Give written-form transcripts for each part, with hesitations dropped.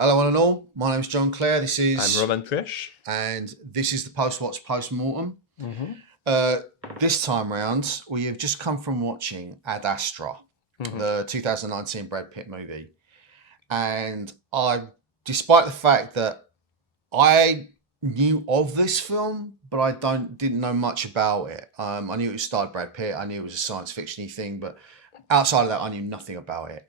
Hello, one and all. My name's John Clare. I'm Roman Presh. And this is the Post Watch Post Mortem. This time round, we have just come from watching Astra, the 2019 Brad Pitt movie, and despite the fact that I knew of this film, but I didn't know much about it. I knew it starred Brad Pitt. I knew it was a science fiction-y thing, but outside of that, I knew nothing about it.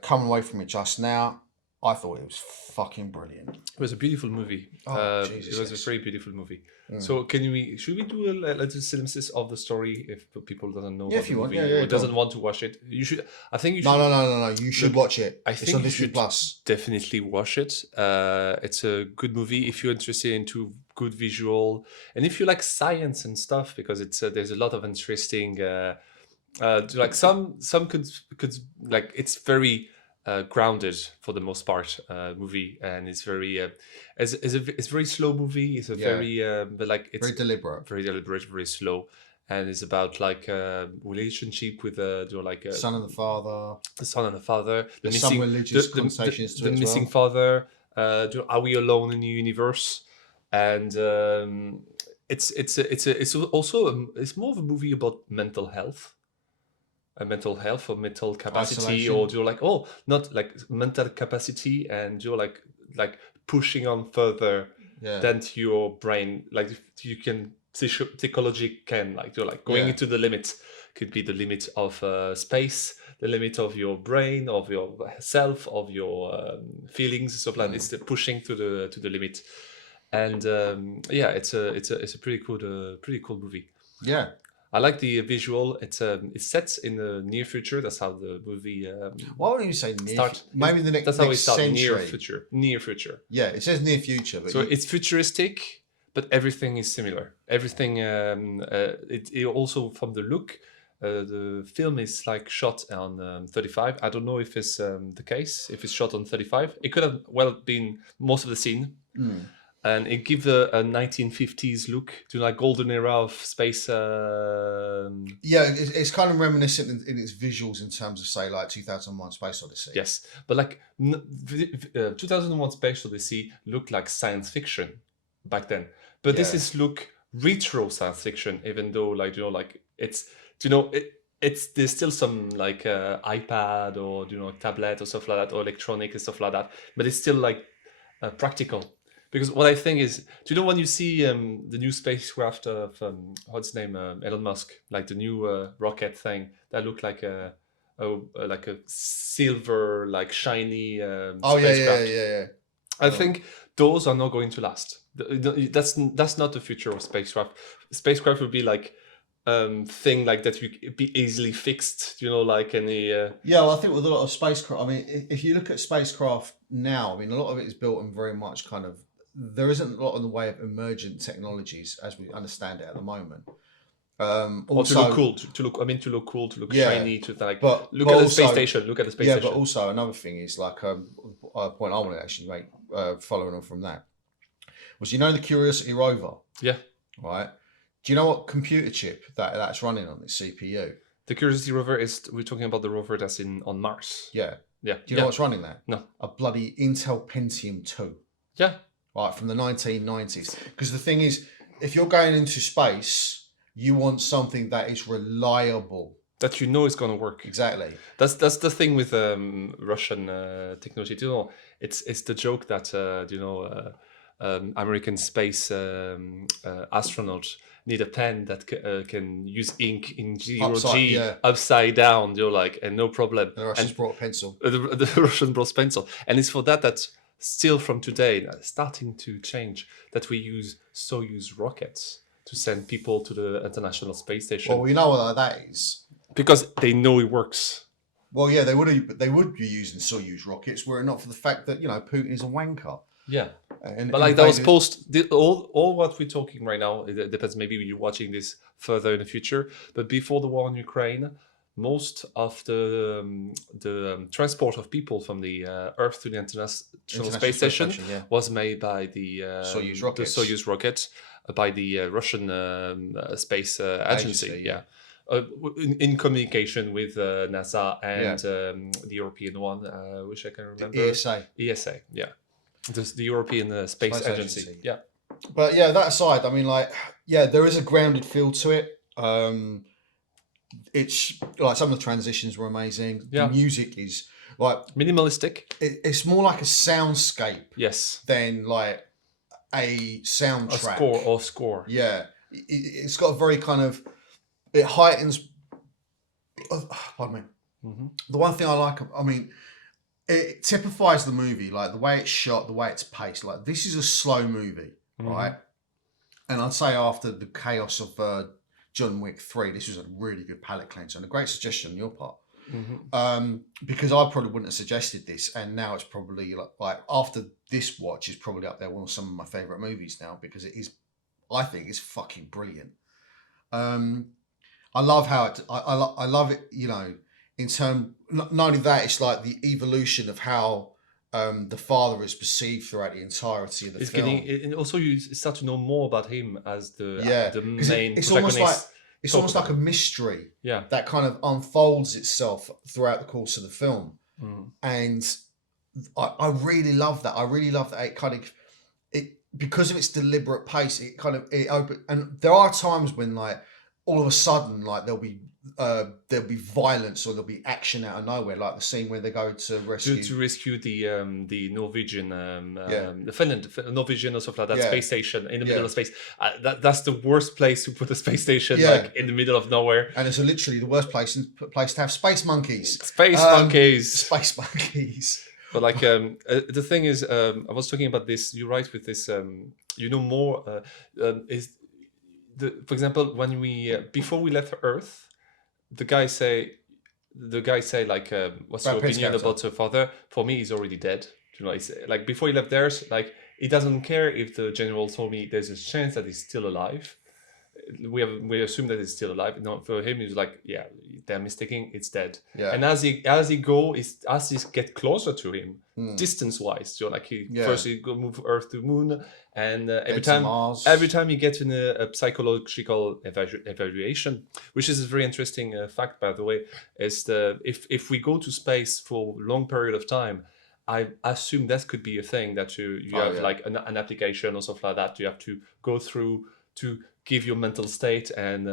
Coming away from it just now, I thought it was fucking brilliant. It was a beautiful movie. Jesus, it was a very beautiful movie. So should we do a synopsis of the story if people doesn't know about the movie or doesn't want to watch it? You should. I think you should. No. You should watch it. It's on Disney Plus. Definitely watch it. It's a good movie if you're interested into good visual and if you like science and stuff, because there's a lot of interesting. Like some could like it's very. Grounded for the most part movie, and it's very it's very slow movie. It's a very but like it's very deliberate, very slow, and it's about like a relationship with the son and the father, the missing some religious connotations to it as missing well. father. Are we alone in the universe? And it's also it's more of a movie about mental health. Mental health or mental capacity. Isolation. Or you're like not like mental capacity, and you're like pushing on further than to your brain, like you can psychology can, like you're like going into the limit. Could be the limit of space, the limit of your brain, of your self, of your feelings, stuff like it's the pushing to the limit. And it's a pretty cool movie. I like the visual. It's set in the near future. That's how the movie. Why wouldn't you say near? Maybe the next. That's how we start. Century. Near future. Yeah, it says near future, but so it's futuristic, but everything is similar. Everything. It also from the look, the film is like shot on 35. I don't know if it's the case. If it's shot on 35, it could have been most of the scene. And it gives a 1950s look to like golden era of space. It's kind of reminiscent in its visuals in terms of, say, like 2001 Space Odyssey. Yes, but like 2001 Space Odyssey looked like science fiction back then. But this is look retro science fiction, even though it's there's still some like iPad or tablet or stuff like that, or electronic and stuff like that. But it's still like practical. Because what I think is, do you know when you see the new spacecraft of what's his name, Elon Musk, like the new rocket thing that looked like a silver, like shiny spacecraft. Yeah. I think those are not going to last. That's not the future of spacecraft. Spacecraft would be like thing like that you be easily fixed, like any. Well, I think with a lot of spacecraft, I mean, if you look at spacecraft now, I mean, a lot of it is built on very much kind of. There isn't a lot in the way of emergent technologies as we understand it at the moment. Also, to look cool, to look cool, to look shiny, to like look at the space station. Look at the space station. But also another thing is like a point I want to actually make, following on from that, was the Curiosity rover. Yeah. Right. Do you know what computer chip that's running on this CPU? The Curiosity rover we're talking about the rover that's on Mars. Yeah. Yeah. Do you know what's running there? No. A bloody Intel Pentium 2. Yeah. Right, from the 1990s. Because the thing is, if you're going into space, you want something that is reliable. That is going to work. Exactly. That's the thing with Russian technology. It's the joke that American space astronauts need a pen that can use ink in zero-G upside down. And no problem. The Russians brought a pencil. The Russian brought pencil, and it's for that still from today starting to change, that we use Soyuz rockets to send people to the International Space Station. Well, we know what that is because they know it works. Well, yeah, they would be using Soyuz rockets were it not for the fact that Putin is a wanker. Yeah, but like that was all what we're talking right now. It depends. Maybe you're watching this further in the future, but before the war in Ukraine, most of the transport of people from the Earth to the International Space Station was made by the Soyuz rockets by the Russian Space Agency. Yeah. in communication with NASA and the European one, which I can remember. ESA, yeah. The European Space Agency. Yeah. But yeah, that aside, I mean, like, yeah, there is a grounded feel to it. It's like some of the transitions were amazing. Yeah. The music is like minimalistic. It's more like a soundscape, yes, than like a soundtrack. A score. Yeah, it's got a very kind of, it heightens. Pardon me. Mm-hmm. The one thing I like, I mean, it typifies the movie, like the way it's shot, the way it's paced. Like, this is a slow movie, right? And I'd say after the chaos of John Wick 3, this was a really good palate cleanser and a great suggestion on your part. Because I probably wouldn't have suggested this, and now it's probably like after this watch is probably up there one of some of my favorite movies now, because it is, I think it's fucking brilliant. I love how it, I love it, you know, in terms, not only that, it's like the evolution of how the father is perceived throughout the entirety of the film. And also you start to know more about him as the main it's protagonist. Almost like a mystery that kind of unfolds itself throughout the course of the film. And I really love that. I really love that it kind of, because of its deliberate pace, it kind of, and there are times when like all of a sudden, like there'll be violence or there'll be action out of nowhere, like the scene where they go to rescue the Norwegian, the Finland Norwegian or stuff like that space station in the middle of space. That's the worst place to put a space station, like in the middle of nowhere. And it's literally the worst place to have space monkeys. Space monkeys. But like the thing is, I was talking about this. You're right with this. You know more is for example, when we before we left Earth. The guy say like, what's your opinion about your father? For me, he's already dead. You know, it's like before he left there, like he doesn't care if the general told me there's a chance that he's still alive. We assume that he's still alive. No, for him, he's like, yeah, they're mistaking, it's dead. Yeah. And as he get closer to him, distance wise, so like first he go move Earth to Moon, and every time you get in a psychological evaluation, which is a very interesting fact, by the way, is if we go to space for a long period of time, I assume that could be a thing that you have like an application or something like that you have to go through to give your mental state and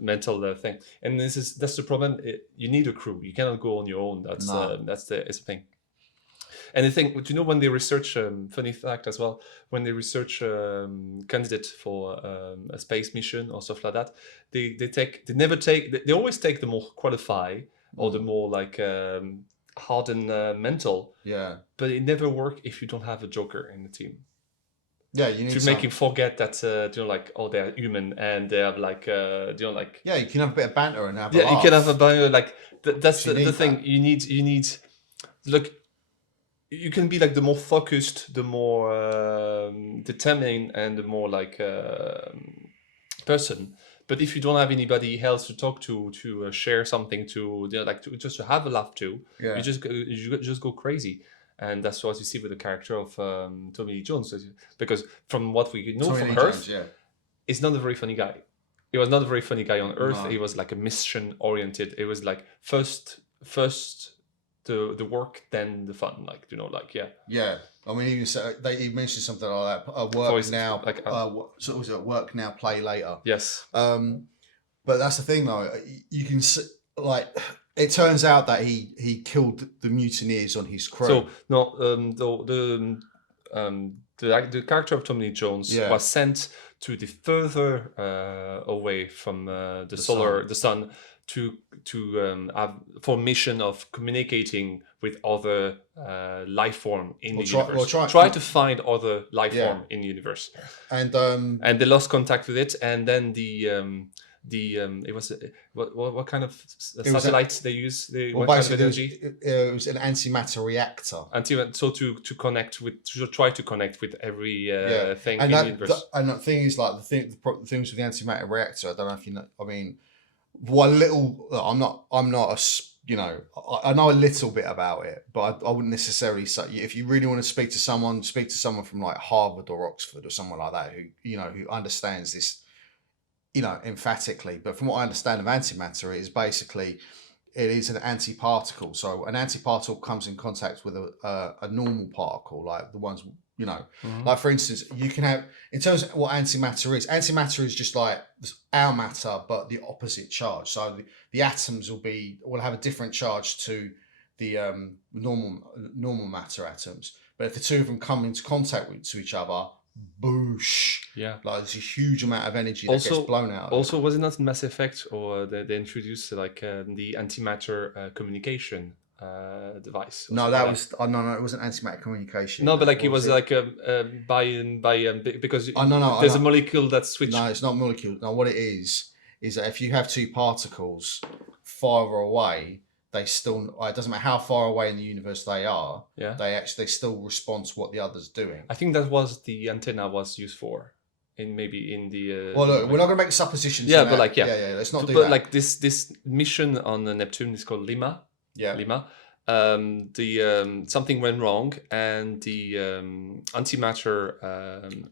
mental thing. And that's the problem. You need a crew. You cannot go on your own. That's the thing. And the thing, do you know, when they research, funny fact as well, when they research candidate for a space mission or stuff like that, they always take the more qualified or the more like hardened mental. Yeah. But it never works if you don't have a joker in the team. Yeah, you need to make him forget that like, oh, they're human and they're like like, yeah, you can have a bit of banter and have a laugh. You can have a banter, like that's the thing. You need look, you can be like the more focused, the more determined, and the more like person. But if you don't have anybody else to talk to share something to, just to have a laugh to, you just go crazy. And that's what you see with the character of Tommy Lee Jones, because from what we know from Earth, he's not a very funny guy. He was not a very funny guy on Earth. No. He was like a mission oriented. It was like first the work, then the fun. Like, you know, like yeah. I mean, he mentioned something like that. Work now, like so was it work now, play later? Yes. But that's the thing, though. You can like. It turns out that he killed the mutineers on his crew. So no, the character of Tommy Lee Jones was sent to the further away from the sun to have for mission of communicating with other life form in the universe. Try to find other life form in the universe. And they lost contact with it, and then it was what kind of satellites they use? What kind of energy? It was an antimatter reactor. So to try to connect with every thing in the universe. And the thing is, like the things with the antimatter reactor. I don't know if you know. I mean, what little I'm not a. You know, I know a little bit about it, but I wouldn't necessarily say. If you really want to speak to someone from like Harvard or Oxford or someone like that who understands this emphatically. But from what I understand of antimatter, it is an antiparticle. So an antiparticle comes in contact with a normal particle, like the ones, like for instance, you can have, in terms of what antimatter is just like our matter, but the opposite charge. So the atoms will have a different charge to the normal matter atoms. But if the two of them come into contact to each other, boosh. Yeah. Like there's a huge amount of energy that gets blown out. Also, was it not in Mass Effect, or they introduced like the antimatter communication device? No, that was no, it wasn't antimatter communication. No, but like it was like because there's a molecule that switches. No, it's not molecule. No, what it is that if you have two particles farther away, they still, it doesn't matter how far away in the universe they are, they still respond to what the other's doing. I think that was the antenna was used for, maybe in the. Well, look, we're not going to make suppositions. Yeah, but like let's not do that. But like this mission on Neptune is called Lima. Yeah, Lima. Something went wrong, and the antimatter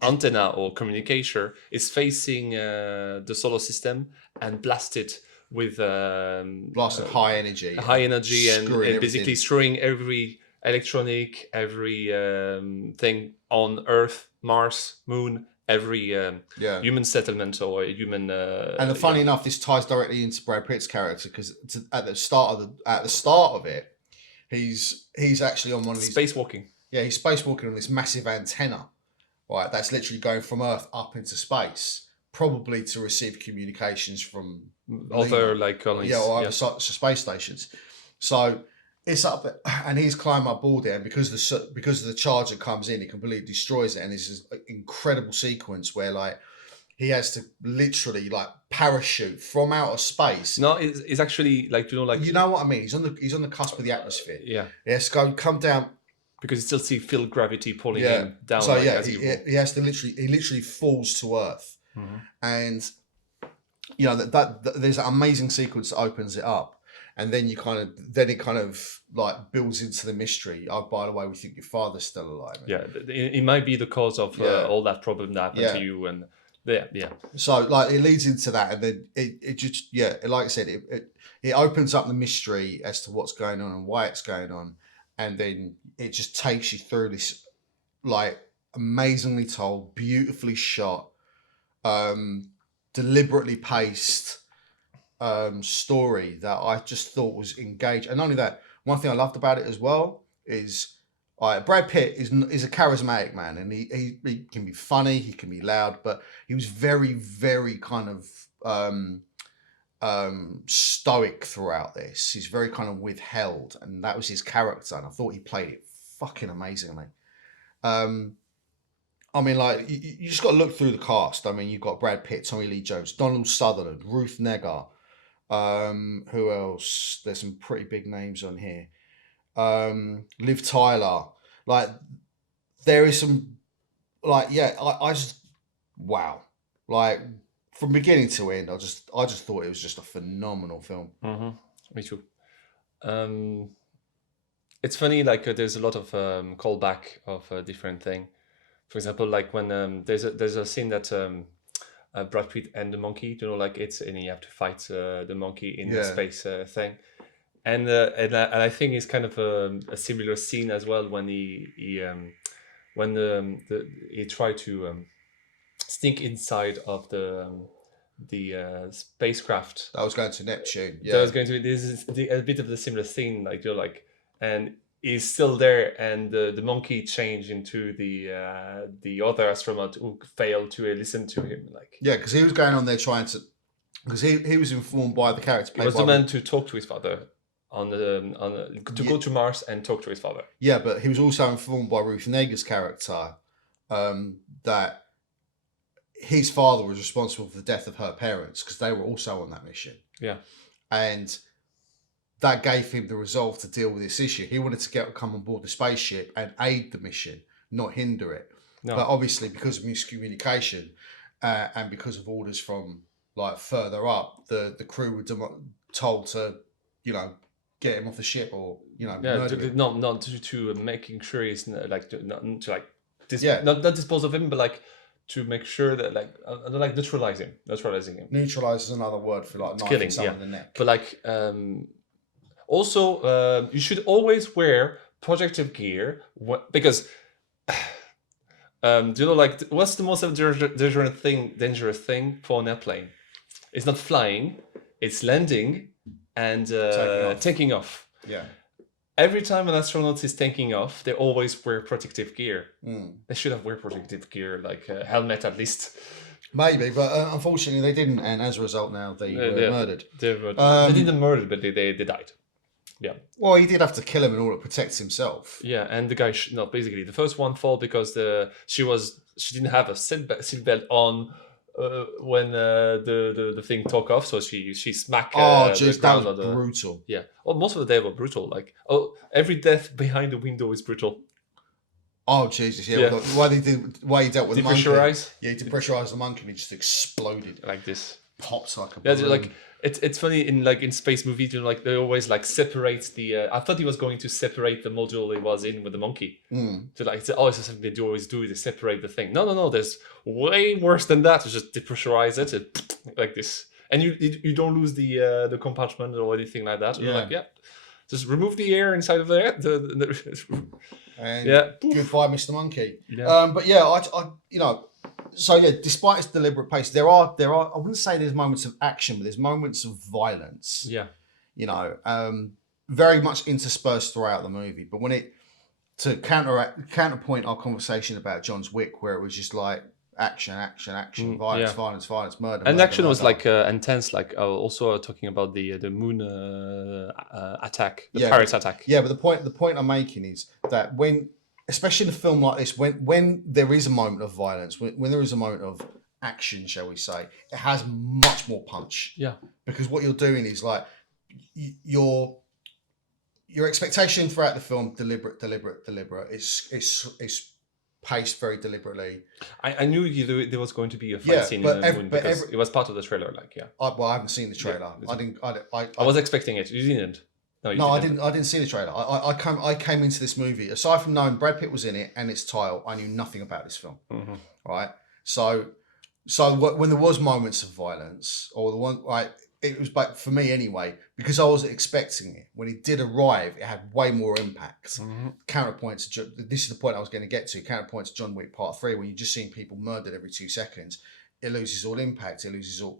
antenna or communicator is facing the solar system and blasted with high energy, and basically destroying every electronic, every thing on Earth, Mars, Moon, every human settlement or human. And funny enough, this ties directly into Brad Pitt's character, because at the start of it, he's actually on one of these spacewalking. Yeah, he's spacewalking on this massive antenna, right? That's literally going from Earth up into space, probably to receive communications from other colonies, or other space stations. So it's up there, and he's climbed up board there, and because of the charge that comes in, it completely destroys it. And it's this incredible sequence where he has to literally parachute from outer space. No, it's actually you know what I mean. He's on the cusp of the atmosphere. Yeah, he has to come down because you still feel gravity pulling him down. So he has to literally falls to Earth, and that there's an amazing sequence that opens it up. And then it kind of builds into the mystery. Oh, by the way, we think your father's still alive. Yeah, it might be the cause of all that problem that happened to you, and So it leads into that, and then it just like I said, it opens up the mystery as to what's going on and why it's going on, and then it just takes you through this amazingly told, beautifully shot, deliberately paced story that I just thought was engaged. And not only that, one thing I loved about it as well is Brad Pitt is a charismatic man, and he can be funny, he can be loud, but he was very, very kind of stoic throughout this. He's very kind of withheld, and that was his character, and I thought he played it fucking amazingly. I mean, you just got to look through the cast. I mean, you've got Brad Pitt, Tommy Lee Jones, Donald Sutherland, Ruth Negga. Who else? There's some pretty big names on here. Liv Tyler. There is some, I just, wow. From beginning to end, I just thought it was just a phenomenal film. Mm-hmm. Me too. It's funny, there's a lot of callback of a different thing. For example, when there's a scene that Brad Pitt and the monkey, and you have to fight the monkey in the space thing, and I think it's kind of a similar scene as well when he tried to sneak inside of the spacecraft that was going to Neptune. Yeah, that was going to. This is a bit of the similar scene, and he's still there, and the monkey changed into the other astronaut who failed to listen to him. Because he was going on there trying to, because he was informed by the character. He was the man to talk to his father go to Mars and talk to his father. Yeah, but he was also informed by Ruth Negga's character that his father was responsible for the death of her parents, because they were also on that mission. Yeah, and that gave him the resolve to deal with this issue. He wanted to come on board the spaceship and aid the mission, not hinder it. No. But obviously, because of miscommunication and because of orders from further up, the crew were told to, get him off the ship, or not to making sure he's not dispose of him, but to make sure that like neutralizing him. Neutralize is another word for like knifing Killing, someone in the neck. But like also you should always wear protective gear because do you know like what's the most dangerous thing for an airplane? It's not flying, it's landing and taking off. Yeah. Every time an astronaut is taking off, they always wear protective gear. They should have wear protective gear, like a helmet at least. Maybe, but unfortunately they didn't, and as a result now they were murdered. They didn't murder, but they died. Yeah. Well, he did have to kill him in order to protect himself. Yeah, and the guy, basically the first one fall because she didn't have a seatbelt on when the thing took off, so she smacked the ground. That was brutal. Yeah. Oh, most of the day were brutal. Like every death behind the window is brutal. Oh Jesus! Yeah. Why he dealt with the monkey? Depressurize. Yeah, he depressurized the monkey and he just exploded like this. Pops like a balloon. Yeah, like it's funny in space movies, you know, like they always like separate the. I thought he was going to separate the module he was in with the monkey. To like, it's something they always do. They separate the thing. No. There's way worse than that. You just depressurize it and, like this, and you don't lose the compartment or anything like that. You're like, just remove the air inside of there. And goodbye, Mr. Monkey. Yeah. But yeah, I you know. So yeah, despite its deliberate pace, there are. I wouldn't say there's moments of action, but there's moments of violence. Yeah, you know, very much interspersed throughout the movie. But when to counterpoint our conversation about John's Wick, where it was just like action, violence, murder. And murder, action was like intense. Like also talking about the moon attack, the pirates attack. Yeah, but the point I'm making is that especially in a film like this, when there is a moment of violence, when there is a moment of action, shall we say, it has much more punch. Yeah. Because what you're doing is like your expectation throughout the film, deliberate. It's paced very deliberately. I knew there was going to be a fight scene in the moon because it was part of the trailer. Like, I haven't seen the trailer. I was expecting it. You didn't. No, I didn't see the trailer. I came into this movie aside from knowing Brad Pitt was in it and its title. I knew nothing about this film. Right, so when there was moments of violence, or the one it was, but for me anyway, because I wasn't expecting it. When it did arrive, it had way more impact. Counterpoint to this is the point I was going to get to. Counterpoint to John Wick Part 3, when you're just seeing people murdered every 2 seconds. It loses all impact. It loses all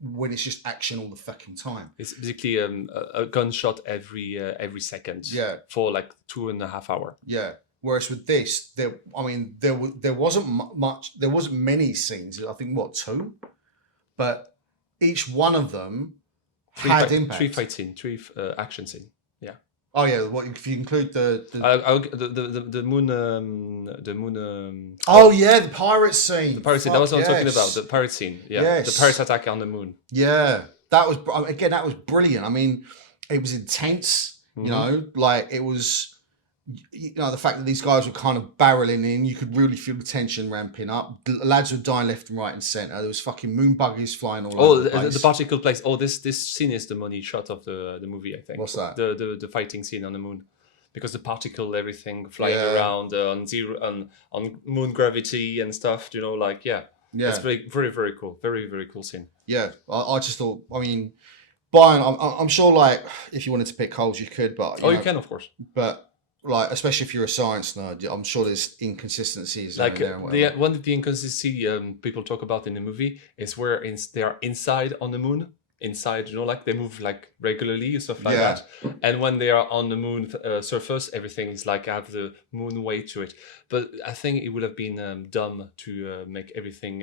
when it's just action all the fucking time. It's basically a gunshot every second. Yeah. For like 2.5 hours. Yeah. Whereas with this, there wasn't much. There wasn't many scenes. I think 2, but each one of them had impact. 3 fight scene, 3 action scene. Yeah. Oh yeah. What if you include the moon the moon? Oh yeah, the pirate scene. The pirate scene. That was what I'm talking about. The pirate scene. Yeah. Yes. The pirate attack on the moon. Yeah, that was brilliant. I mean, it was intense. You know, like it was. You know, the fact that these guys were kind of barreling in, you could really feel the tension ramping up. The lads were dying left and right and centre. There was fucking moon buggies flying all over the place. The particle place. Oh, this scene is the money shot of the movie, I think. What's that? The fighting scene on the moon, because the particle, everything flying around on moon gravity and stuff. You know, like it's very, very, very cool. Very, very cool scene. Yeah, I just thought. I mean, Brian, I'm sure, like, if you wanted to pick holes, you could, but you can, of course, but. Like, especially if you're a science nerd, I'm sure there's inconsistencies. Like one of the inconsistency people talk about in the movie is where they are inside on the moon. Inside, you know, like they move like regularly and stuff like that. And when they are on the moon surface, everything is like have the moon weight to it. But I think it would have been dumb to make everything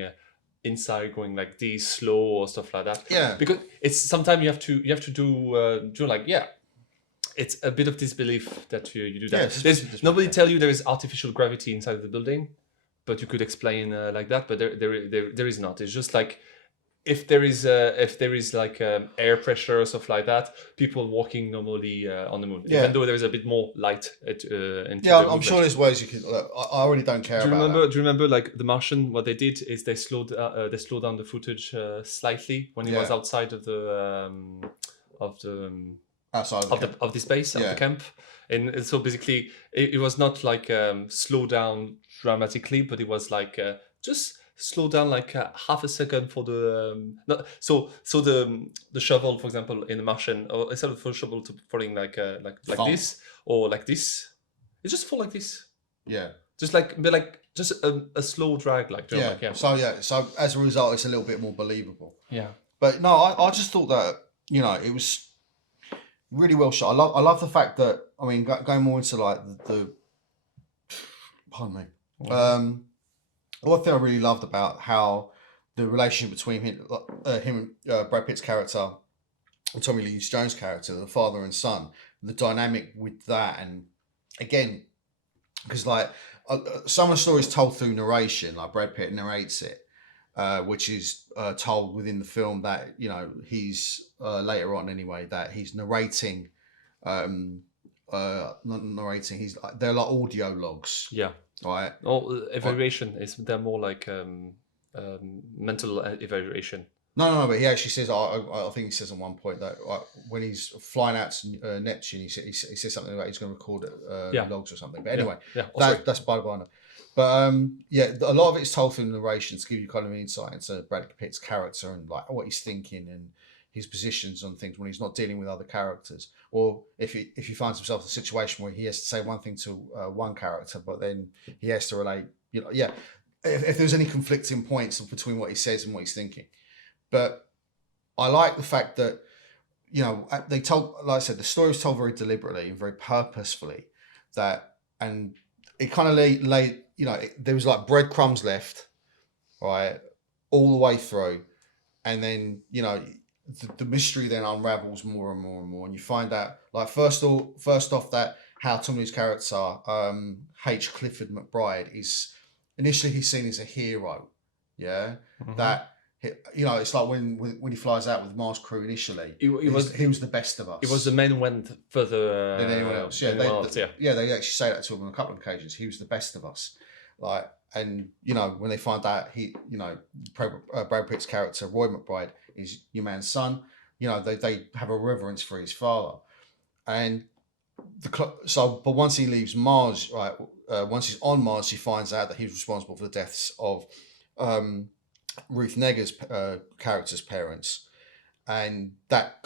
inside going like this slow or stuff like that. Yeah, because it's sometimes you have to do like it's a bit of disbelief that you do that. Nobody tell you there is artificial gravity inside the building, but you could explain like that. But there is not. It's just like if there is like air pressure or stuff like that, people walking normally on the moon. Even though there is a bit more light. I'm sure there's ways you can. I really don't care. Do you remember like The Martian? What they did is they slowed down the footage slightly when he was outside of the outside of the space of the camp, and so basically it was not like slow down dramatically, but it was like just slow down like half a second for the no, so the shovel, for example, in The Martian, or instead of the shovel to falling like Thump. this or like this, it just fall like this, Yeah. just like but like just a slow drag, like you know, Yeah. like yeah. So as a result, it's a little bit more believable. Yeah. But no, I just thought that, you know, it was really well shot. I love the fact that, I mean, going more into like the pardon me. One thing I really loved about how the relationship between him and Brad Pitt's character and Tommy Lee Jones' character, the father and son, the dynamic with that, and again, because like some of the stories told through narration, like Brad Pitt narrates it, which is told within the film that, you know, he's later on anyway, that he's narrating, not narrating, they're like audio logs. Yeah. Right. Oh, evaluation is they're more like mental evaluation. No, but he actually says, I think he says at one point that when he's flying out to Neptune, he says something about he's going to record logs or something. But anyway, that's by the by. But yeah, a lot of it's told through narration to give you kind of an insight into Brad Pitt's character and like what he's thinking and his positions on things when he's not dealing with other characters, or if he finds himself in a situation where he has to say one thing to one character, but then he has to relate, you know, if there's any conflicting points between what he says and what he's thinking. But I like the fact that, you know, they told, like I said, the story was told very deliberately and very purposefully, and it kind of laid, you know, there was like breadcrumbs left, right, all the way through, and then, you know, the mystery then unravels more and more and more, and you find out, like, first off that how Tom Lee's character, H. Clifford McBride, is initially he's seen as a hero, that, you know, it's like when he flies out with the Mars crew initially, he was the best of us. It was the man who went further than anyone else. They actually say that to him on a couple of occasions. He was the best of us, like, and you know, when they find out he, you know, Brad Pitt's character Roy McBride is your man's son, you know, they have a reverence for his father, and but once he leaves Mars, right, once he's on Mars, he finds out that he's responsible for the deaths of Ruth Negga's character's parents, and that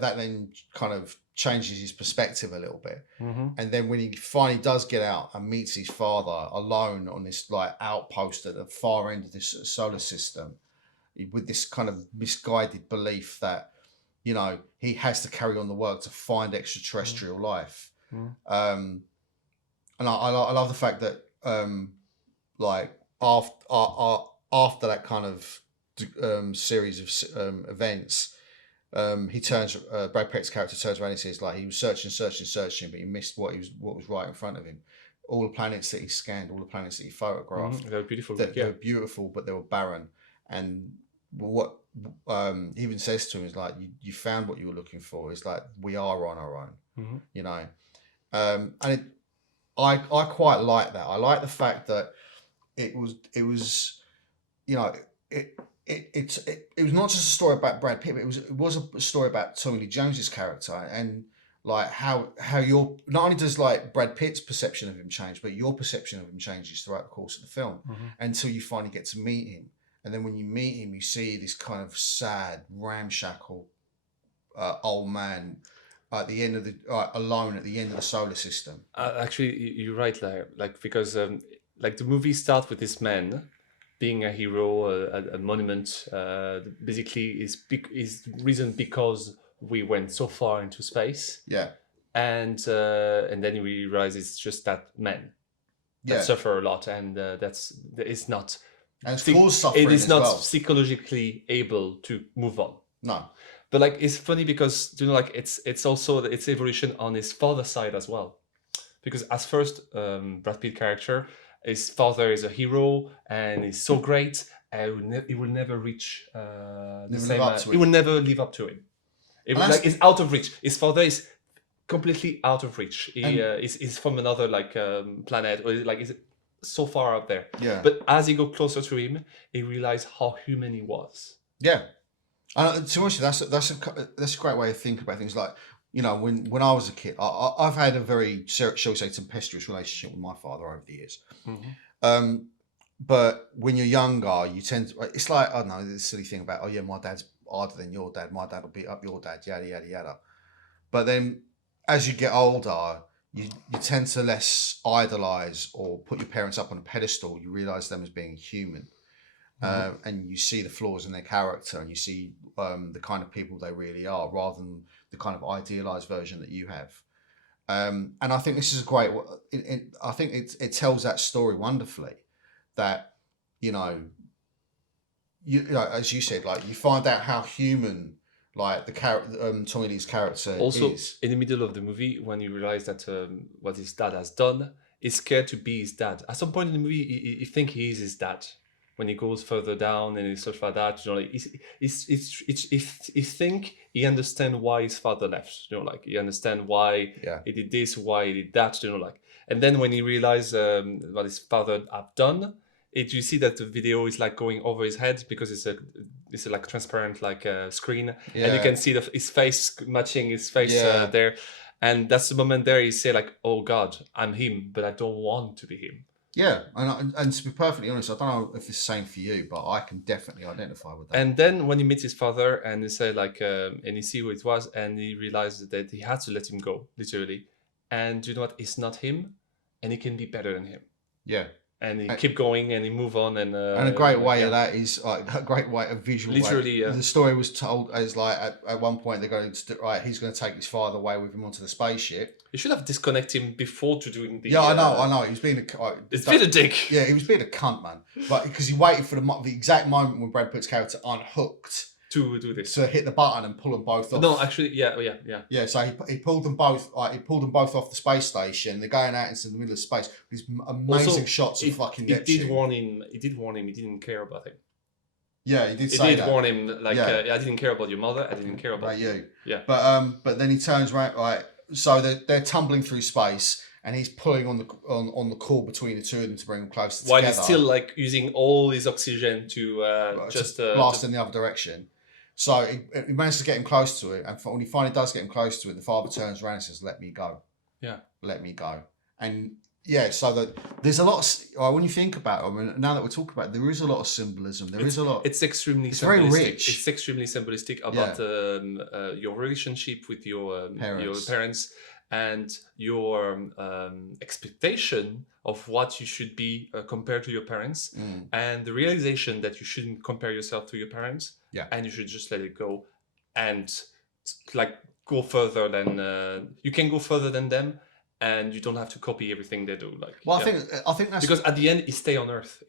then kind of changes his perspective a little bit. And then when he finally does get out and meets his father alone on this like outpost at the far end of this solar system, with this kind of misguided belief that, you know, he has to carry on the work to find extraterrestrial life. And I love the fact that like after that kind of series of events, Brad Pitt's character turns around and says, like, he was searching, but he missed what was right in front of him. All the planets that he scanned, all the planets that he photographed, they were beautiful. They were beautiful, but they were barren. And what he even says to him is like, you found what you were looking for. It's like, we are on our own, you know. And I quite like that. I like the fact that it was, you know, it was not just a story about Brad Pitt, but it was a story about Tommy Lee Jones's character, and like how your, not only does like Brad Pitt's perception of him change, but your perception of him changes throughout the course of the film until you finally get to meet him. And then when you meet him, you see this kind of sad, ramshackle old man at the end of the alone at the end of the solar system. Actually, you're right, like because like the movie starts with this man being a hero, a monument. Basically, is reason because we went so far into space. Yeah. And then we realize it's just that man that suffer a lot, and it's not. And it's caused suffering. It is not well. psychologically able to move on. No. But like, it's funny because, you know, like it's also its evolution on his father's side as well, because as first Brad Pitt character, his father is a hero and he's so great, and he will never reach the same. He will never live up to him. It's out of reach. His father is completely out of reach. He is from another planet, or like is so far up there. Yeah. But as he got closer to him, he realized how human he was. Yeah. And to me, that's a great way to think about things. Like, you know, when I was a kid, I've had a very, shall we say, tempestuous relationship with my father over the years. but when you're younger, you tend to, it's like, I don't know, this silly thing about, oh yeah, my dad's harder than your dad, my dad will beat up your dad, yada yada yada. But then as you get older, you tend to less idolize or put your parents up on a pedestal. You realize them as being human. And you see the flaws in their character, and you see the kind of people they really are, rather than the kind of idealized version that you have. And I think this is a great. I think it tells that story wonderfully. That you know, as you said, like you find out how human, like the character, Tommy Lee's character Also, is. in the middle of the movie, when you realize that what his dad has done, he's scared to be his dad. At some point in the movie, he think he is his dad. When he goes further down and stuff like that, you know, like he think he understand why his father left. You know, like he understand why he did this, why he did that. You know, like, and then when he realized what his father have done, you see that the video is like going over his head because it's a like transparent like screen, and you can see his face matching his face there, and that's the moment there he say like, "Oh God, I'm him, but I don't want to be him." Yeah, and to be perfectly honest, I don't know if it's the same for you, but I can definitely identify with that. And then when he meets his father and he say like, and he see who it was, and he realizes that he had to let him go, literally. And you know what? It's not him, and he can be better than him. Yeah. And he keep going and he move on, and a great way of that is like a great way of visual. Literally, the story was told as like at one point they're going to he's going to take his father away with him onto the spaceship. You should have disconnected him before to doing the. Yeah, I know. He was being it's been a dick. Yeah, he was being a cunt, man. But because he waited for the exact moment when Brad Pitt's character unhooked to do this, to hit the button and pull them both off. No, actually, yeah. So he pulled them both. He pulled them both off the space station. They're going out into the middle of space. These amazing also, shots of fucking Neptune. He did warn him. He didn't care about him. Yeah, he did say that. He did warn him, like, I didn't care about your mother. I didn't care about you. Yeah. But then he turns around, right? So they're tumbling through space, and he's pulling on the cord between the two of them to bring them closer together. While he's still like using all his oxygen to just blast in the other direction. So he manages to get him close to it, and when he finally does get him close to it, the father turns around and says, "Let me go." Yeah. Let me go. And yeah, so that there's a lot of, when you think about it, I mean, now that we're talking about it, there is a lot of symbolism. It's a lot. It's extremely symbolistic. Very rich. It's extremely symbolistic about your relationship with your parents and your expectation of what you should be compared to your parents, and the realization that you shouldn't compare yourself to your parents. Yeah. And you should just let it go, and like go further than you can go further than them. And you don't have to copy everything they do. Like, well, I think that's because at the end he stayed on Earth.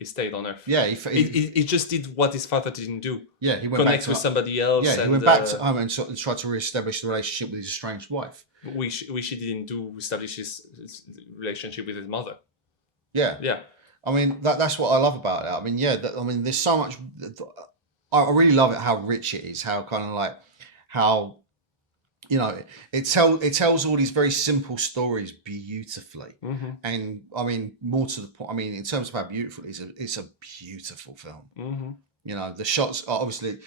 Yeah, he just did what his father didn't do. Yeah, he went connect back with somebody else. Yeah, he went back to home and sort of tried to reestablish the relationship with his estranged wife. Which he didn't do. Establish his relationship with his mother. Yeah, yeah. I mean that—that's what I love about it. I mean, there's so much. I really love it. How rich it is. How kind of like how. It tells all these very simple stories beautifully, and I mean more to the point. I mean, in terms of how beautiful it is, it's a beautiful film. The shots are obviously,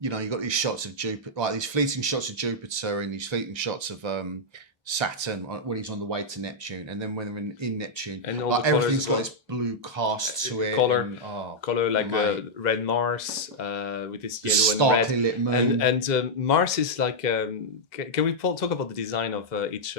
you got these shots of Jupiter, like these fleeting shots of Jupiter and these fleeting shots of Saturn when he's on the way to Neptune, and then when they're in Neptune, and everything's got this blue cast to it, color like red Mars with this yellow and red, lit moon. and Mars is like. Can we talk about the design of each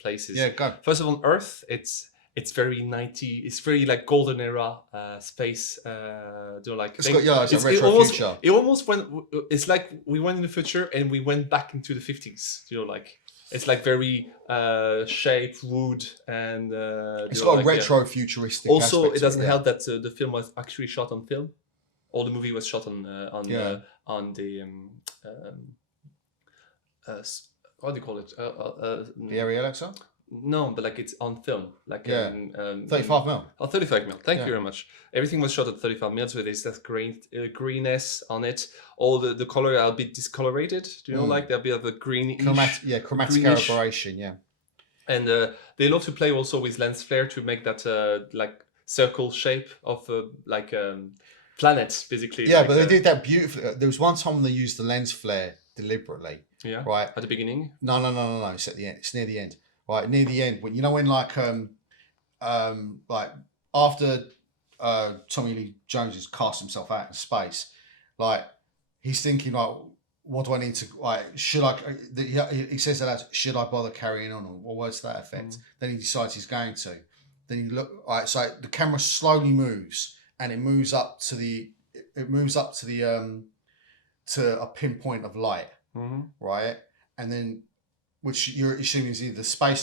places? Yeah, go. First of all, Earth, it's very 90. It's very like golden era space. It's a retro future. It almost went. It's like we went in the future and we went back into the 50s. It's like very shaped wood, and it's got a retro futuristic. Also, it doesn't help that the film was actually shot on film. All the movie was shot on the what do you call it? The Arri Alexa? No, but like it's on film, like 35 mil. Oh, 35 mil. Thank you very much. Everything was shot at 35 mil, so there's that greenness on it. All the color are a bit discolorated. Do you know, like there'll be a greenish, chromatic aberration, yeah. And they love to play also with lens flare to make that like circle shape of planets, basically. Yeah, but they did that beautifully. There was one time they used the lens flare deliberately. Yeah. Right at the beginning. No. It's at the end. It's near the end. Right, near the end, when like after Tommy Lee Jones has cast himself out in space, like he's thinking like, what do I need to like? Should I? He says that should I bother carrying on or words to that effect? Then he decides he's going to. Then you look so the camera slowly moves and it moves up to the to a pinpoint of light, right? And then which you're assuming is either the space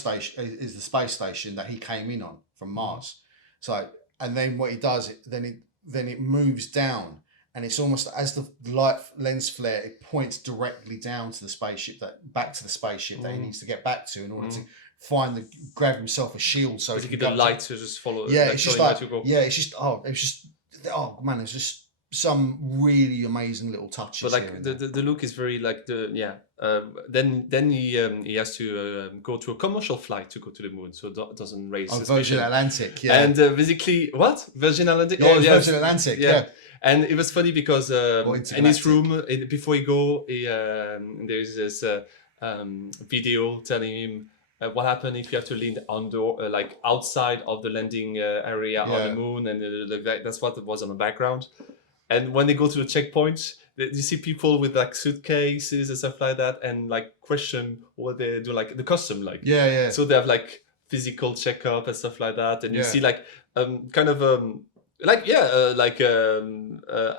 station that he came in on from Mars. So and then what he does then it moves down. And it's almost as the light lens flare, it points directly down to the spaceship that he needs to get back to in order to grab himself a shield so he can get the light to just follow. Yeah, it's just like man, it's just some really amazing little touches. But like the look is very like then he has to go to a commercial flight to go to the moon, so it doesn't raise suspicion. Virgin Atlantic, yeah. And basically, what Virgin Atlantic? Virgin Atlantic, yeah. And it was funny because in his room before he go, there's this video telling him what happened if you have to land like outside of the landing area on the moon, and that's what was on the background. And when they go to the checkpoint, you see people with like suitcases and stuff like that, and like question what they do, like the custom, like So they have like physical checkup and stuff like that, and you see like kind of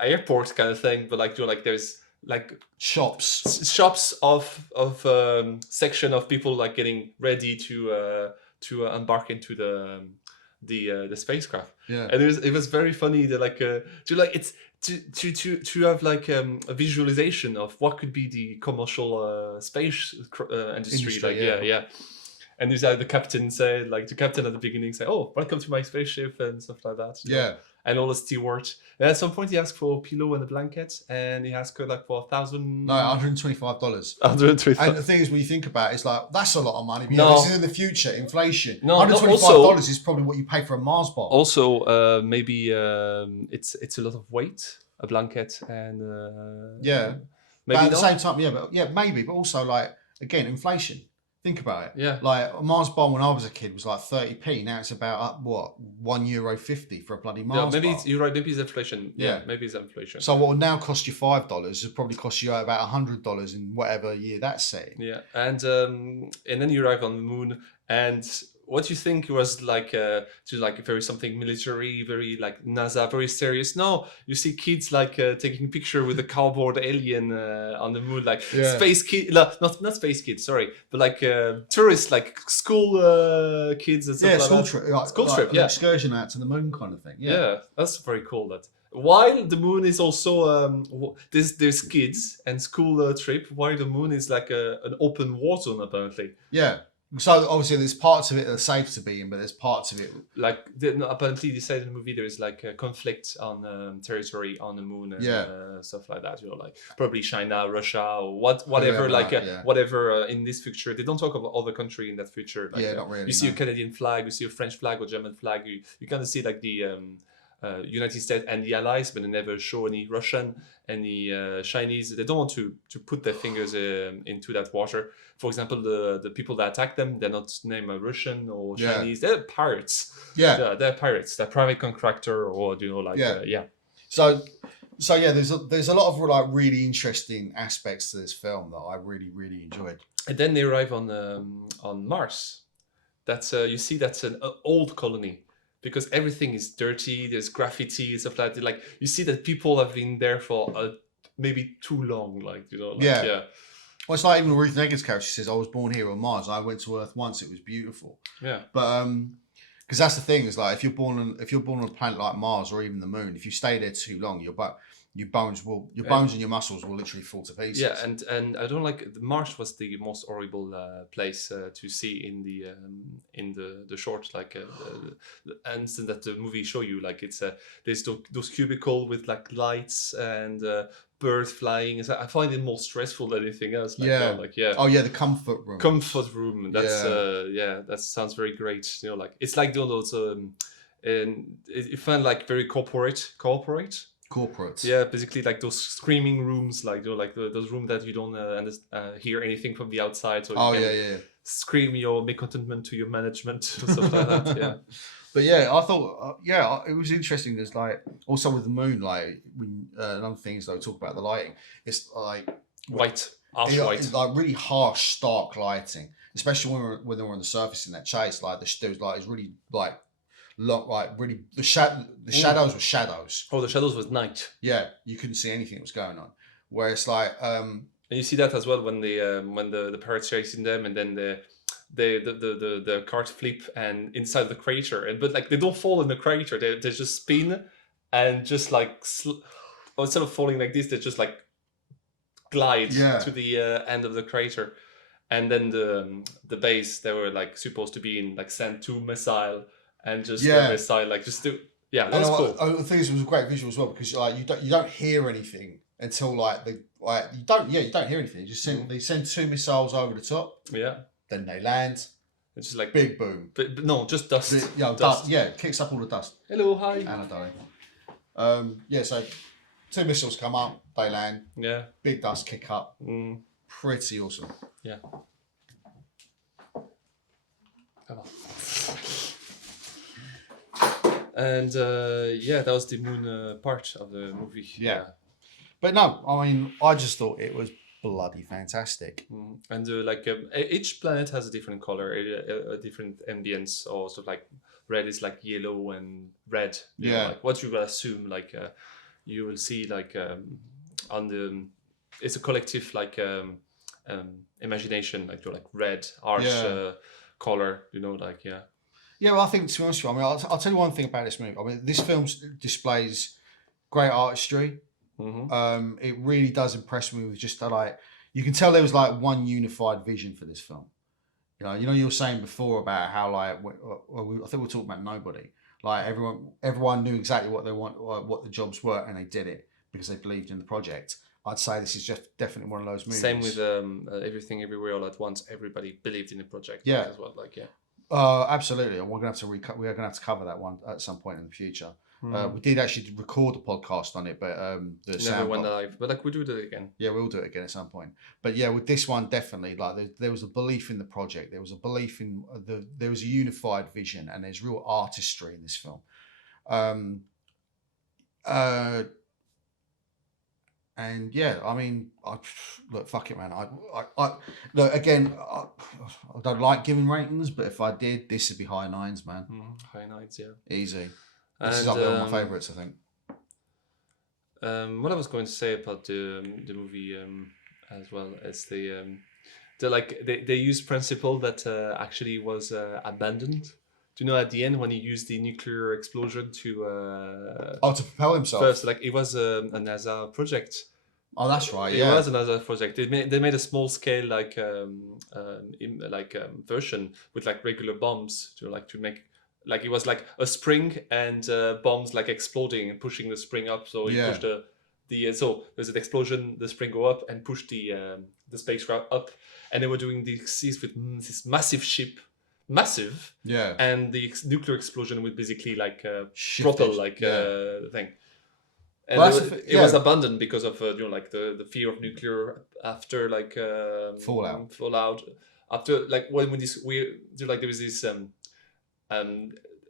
airport kind of thing, but like there's like shops of section of people like getting ready to embark into the spacecraft. Yeah, and it was very funny that like it's to have like a visualization of what could be the commercial space industry. Like and there's the captain said, like the captain at the beginning said, "Oh, welcome to my spaceship," and stuff like that. Yeah. And all the steward. And at some point, he asked for a pillow and a blanket, and he asked her like for $1,000. No, $125. $125. And the thing is, when you think about it, it's like that's a lot of money. But no, this is in the future, inflation. No, $125 is probably what you pay for a Mars bar. Also, maybe it's a lot of weight, a blanket, and maybe but at the same time, maybe, but also like again, inflation. Think about it. Yeah. Like a Mars bar when I was a kid was like 30p. Now it's about €1.50 for a bloody Mars bar. Maybe you're right. Maybe it's inflation. Yeah. Maybe it's inflation. So what will now cost you $5 will probably cost you about $100 in whatever year that's set. Yeah, and then you arrive on the moon, and what you think was like very something military, very like NASA, very serious. No, you see kids like taking picture with a cardboard alien on the moon, like space kid, not space kids, sorry, but like tourists, like school kids and stuff like school that. trip, school trip, an excursion out to the moon kind of thing. Yeah, that's very cool. That while the moon is also there's kids and school trip, while the moon is like an open war zone apparently. Yeah. So obviously there's parts of it that are safe to be in, but there's parts of it like apparently they said in the movie there is like a conflict on territory on the moon and stuff like that. You know, like probably China, Russia, or whatever. Whatever in this picture. They don't talk about other country in that picture. Like, not really. You see a Canadian flag, you see a French flag or German flag. You kind of see like the United States and the Allies, but they never show any Russian, any Chinese. They don't want to put their fingers into that water. For example, the people that attack them, they're not named Russian or Chinese. They're pirates. Yeah, they're pirates. They're private contractor or So there's a lot of like really interesting aspects to this film that I really really enjoyed. And then they arrive on Mars. That's you see that's an old colony. Because everything is dirty, there's graffiti and stuff like that. Like you see that people have been there for maybe too long. Like yeah. Well, it's like even Ruth Negga's character. She says, "I was born here on Mars. I went to Earth once. It was beautiful." Yeah. But because that's the thing is like if you're born on a planet like Mars or even the Moon, if you stay there too long, your bones and your muscles will literally fall to pieces. Yeah, and I don't like Mars was the most horrible place to see in the short the instant that the movie show you, like it's there's those cubicle with like lights and birds flying. I find it more stressful than anything else. Oh yeah, the comfort room. That's that sounds very great. You know, like it's like those and it felt like very corporate. Yeah, basically like those screaming rooms, like those rooms that you don't hear anything from the outside. So scream your discontentment to your management or stuff like that. Yeah. But yeah, I thought, it was interesting. There's like also with the moon, like when another thing is though talk about the lighting. It's like White, harsh white. It's like really harsh, stark lighting, especially when they're on the surface in that chase. Like there was like it's really like really the shadows were shadows. Oh, the shadows was night. Yeah, you couldn't see anything that was going on. Where it's like and you see that as well when the pirates chasing them, and then the cars flip and inside the crater, but like they don't fall in the crater, they just spin and just like instead of falling like this, they just like glide to the end of the crater. And then the base they were like supposed to be in, like send 2 missile and just the missile like just do that was cool. I think this was a great visual as well, because like you don't hear anything until you don't hear anything. You just they send 2 missiles over the top. Yeah. Then they land. It's just like big boom. But no, just dust. Dust. Yeah, kicks up all the dust. Hello, hi. Anna, darling. So 2 missiles come up, they land. Yeah. Big dust kick up. Pretty awesome. Yeah. Come on. And that was the moon part of the movie. Yeah. But no, I mean, I just thought it was bloody fantastic. And each planet has a different color, a different ambience, or sort of like red is like yellow and red. You know, like what you will assume, like you will see like on the it's a collective like imagination, like red harsh color, you know, like yeah. Yeah, well, I think to be honest with you, I mean, I'll tell you one thing about this movie. I mean, this film displays great artistry. It really does impress me with just like you can tell there was like one unified vision for this film. You were saying before about how like I think we were talking about Nobody. Like everyone knew exactly what they want, what the jobs were, and they did it because they believed in the project. I'd say this is just definitely one of those movies. Same with Everything Everywhere All at Once. Everybody believed in the project. Yeah, as well. Like absolutely. We're gonna have to we're gonna have to cover that one at some point in the future. We did actually record a podcast on it, but the never went live. But like we do it again. Yeah, we'll do it again at some point. But yeah, with this one, definitely, like there was a belief in the project. There was a belief in there was a unified vision, and there's real artistry in this film. And yeah, I mean, look, fuck it, man. I look again. I don't like giving ratings, but if I did, this would be high 9s, man. High 9s, yeah. Easy. This is up there with my favourites, I think. What I was going to say about the movie as well is they use principle that actually was abandoned. Do you know at the end when he used the nuclear explosion to propel himself? First, like it was a NASA project. Oh, that's right. Yeah, it was another project. They made a small scale version with like regular bombs to make like it was like a spring and bombs like exploding and pushing the spring up. So he pushed so there's an explosion, the spring go up and push the spacecraft up, and they were doing these with this massive ship. Massive, and the nuclear explosion would basically like propel like the thing, and it was abandoned because of the fear of nuclear after like fallout after like when this there was this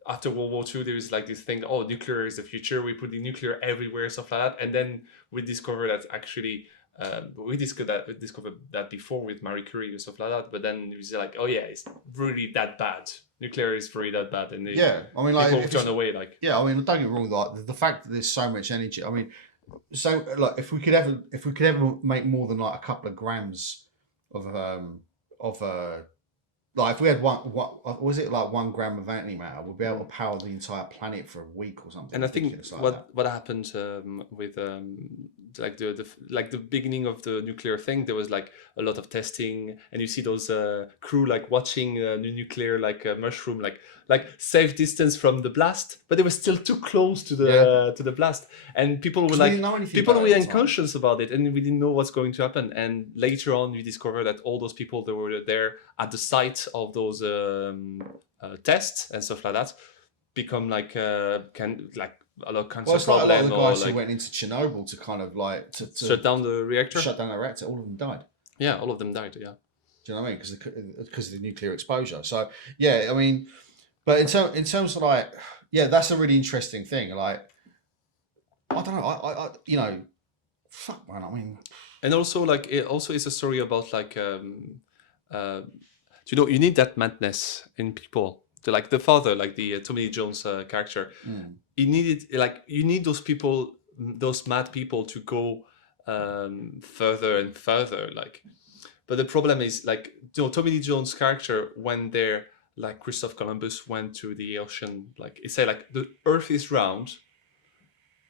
after World War II there was like this thing, nuclear is the future, we put the nuclear everywhere, stuff like that, and then we discovered that actually. We discovered that before with Marie Curie and stuff like that, but then it was like, it's really that bad. Nuclear is really that bad, and I mean, like people turn away. Like, I mean, don't get me wrong. Like the fact that there's so much energy. I mean, so like if we could ever make more than like a couple of grams of like if we had what was it like 1 gram of antimatter, we'll be able to power the entire planet for a week or something. And I think what happened with the beginning of the nuclear thing, there was like a lot of testing, and you see those crew like watching the nuclear like mushroom like safe distance from the blast, but they were still too close to the blast, and people were unconscious about it, and we didn't know what's going to happen. And later on, we discovered that all those people that were there at the site of those tests and stuff like that become like a lot of cancer problem. Like a lot of the guys who went into Chernobyl to kind of like to shut down the reactor. Shut down the reactor. All of them died. Yeah, all of them died. Yeah. Do you know what I mean? Because of the nuclear exposure. So yeah, I mean, but in terms of like, yeah, that's a really interesting thing. Like, I don't know, I you know, fuck man, I mean, And also, like, it also is a story about like, you know, you need that madness in people. Like the father, like the Tommy Lee Jones character, you need those people, those mad people, to go further and further. Like, but the problem is, like, you know, Tommy Lee Jones' character, when they're like Christoph Columbus went to the ocean, like he said, like, the Earth is round.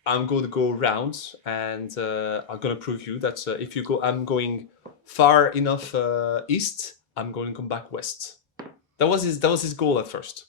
I'm going to go round, and I'm going to prove you that if you go, I'm going far enough east, I'm going to come back west. That was his goal at first.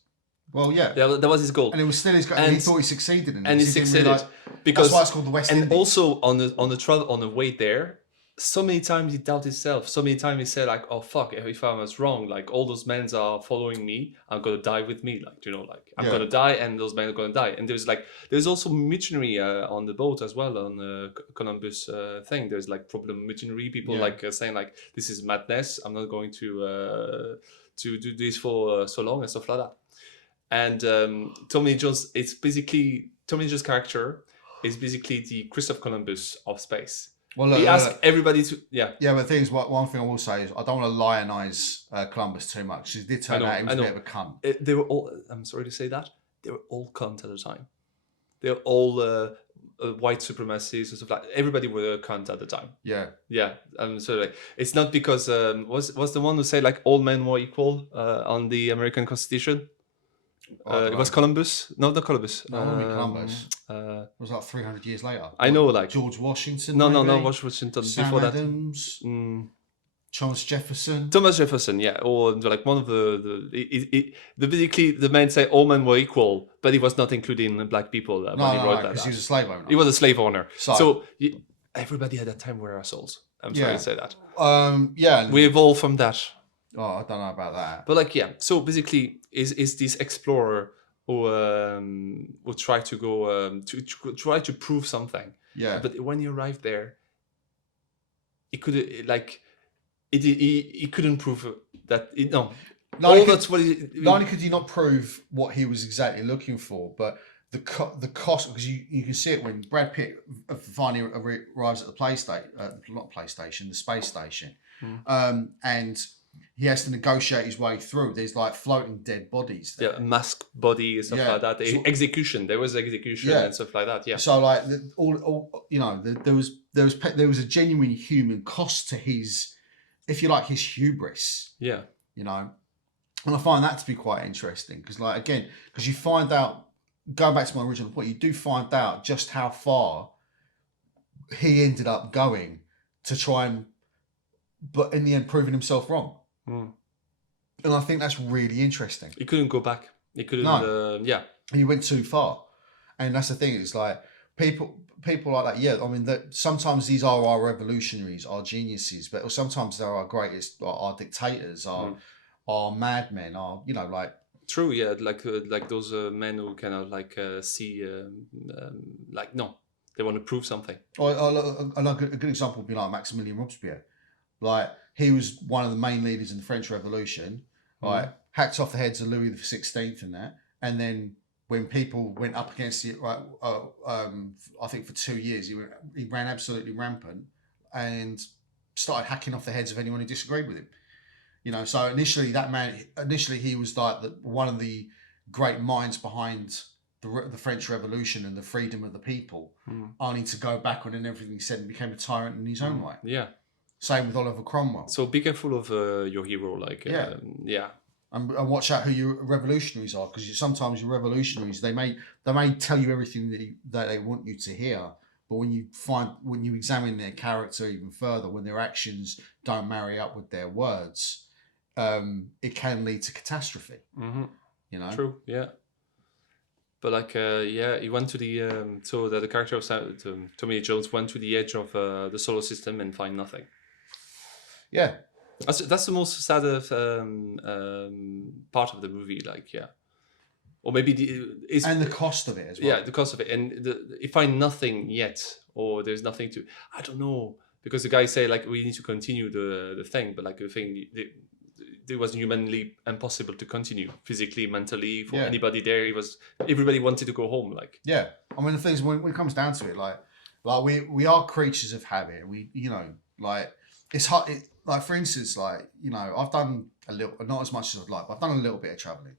well, yeah, That was his goal, and it was still his goal. And he thought he succeeded in it, and he succeeded that's because why it's called the West and Indies. also on the way there, so many times he doubted himself. So many times he said, like, "Oh fuck, if I was wrong, like all those men are following me, I'm gonna die with me. Like, you know, like I'm gonna die, and those men are gonna die." And there's also mutiny on the boat as well, on the Columbus thing. There's like problem mutiny people, like saying like, "This is madness. I'm not going to do this for so long," and stuff like that. And Tommy Lee Jones, Tommy Lee Jones' character is basically the Christoph Columbus of space. Well, look, he asked everybody to, yeah. But the thing is, one thing I will say is I don't want to lionize Columbus too much. He did turn out he was a bit of a cunt. They were all. I'm sorry to say that they were all cunt at the time. They were all white supremacists and stuff like. Everybody were a cunt at the time. Yeah. Yeah. So like, it's not because was the one who said like all men were equal on the American Constitution. It was Columbus. No, not Columbus. No, it wasn't Columbus. It was like 300 years later. I know, like George Washington. No, Washington. Sam before Adams. that. Thomas Jefferson. Thomas Jefferson, yeah, or like one of the basically the men say all men were equal, but he was not including black people when he wrote that. Because he was a slave owner. He was a slave owner. So everybody at that time were assholes. I'm sorry to say that. Yeah. We evolved from that. Oh, I don't know about that. But like, yeah. So basically, is this explorer who try to go to try to prove something. Yeah. But when he arrived there, he could like he couldn't prove that. No. Not only could he not prove what he was exactly looking for, but the cost, because you can see it when Brad Pitt finally arrives at the the space station, and he has to negotiate his way through. There's like floating dead bodies there. Yeah, masked body and stuff like that. Execution. There was execution and stuff like that. Yeah. So like there was a genuine human cost to his, if you like, his hubris. Yeah. You know, and I find that to be quite interesting because, like, again, because you find out, going back to my original point, you do find out just how far he ended up going to try and, but in the end, proving himself wrong. And I think that's really interesting. He couldn't go back. He couldn't. No. He went too far, and that's the thing. It's like people like that. Yeah, I mean, sometimes these are our revolutionaries, our geniuses, but sometimes they're our greatest, our dictators, our madmen, our like. True. Yeah, like those men who kind of like see like no, they want to prove something. A good example would be like Maximilien Robespierre. Like, he was one of the main leaders in the French Revolution, like hacked off the heads of Louis XVI and that. And then when people went up against it, I think for 2 years, he ran absolutely rampant and started hacking off the heads of anyone who disagreed with him. You know, so initially he was like one of the great minds behind the French Revolution and the freedom of the people, only to go backward in everything he said and became a tyrant in his own way. Yeah. Same with Oliver Cromwell. So be careful of your hero, like and watch out who your revolutionaries are, because sometimes your revolutionaries they may tell you everything that they want you to hear, but when you examine their character even further, when their actions don't marry up with their words, it can lead to catastrophe. You know. True. Yeah. But like, he went to the so that the character of Tommy Lee Jones went to the edge of the solar system and find nothing. Yeah, that's the most sad part of the movie. Like, or maybe and the cost of it as well. Yeah, the cost of it, and you find nothing yet, or there's nothing to. I don't know, because the guy say like we need to continue the thing, but like the thing it was humanly impossible to continue physically, mentally for anybody there. Everybody wanted to go home. Like I mean the thing is when it comes down to it, like we are creatures of habit. We like it's hard. Like for instance, like I've done a little, not as much as I'd like, but I've done a little bit of traveling,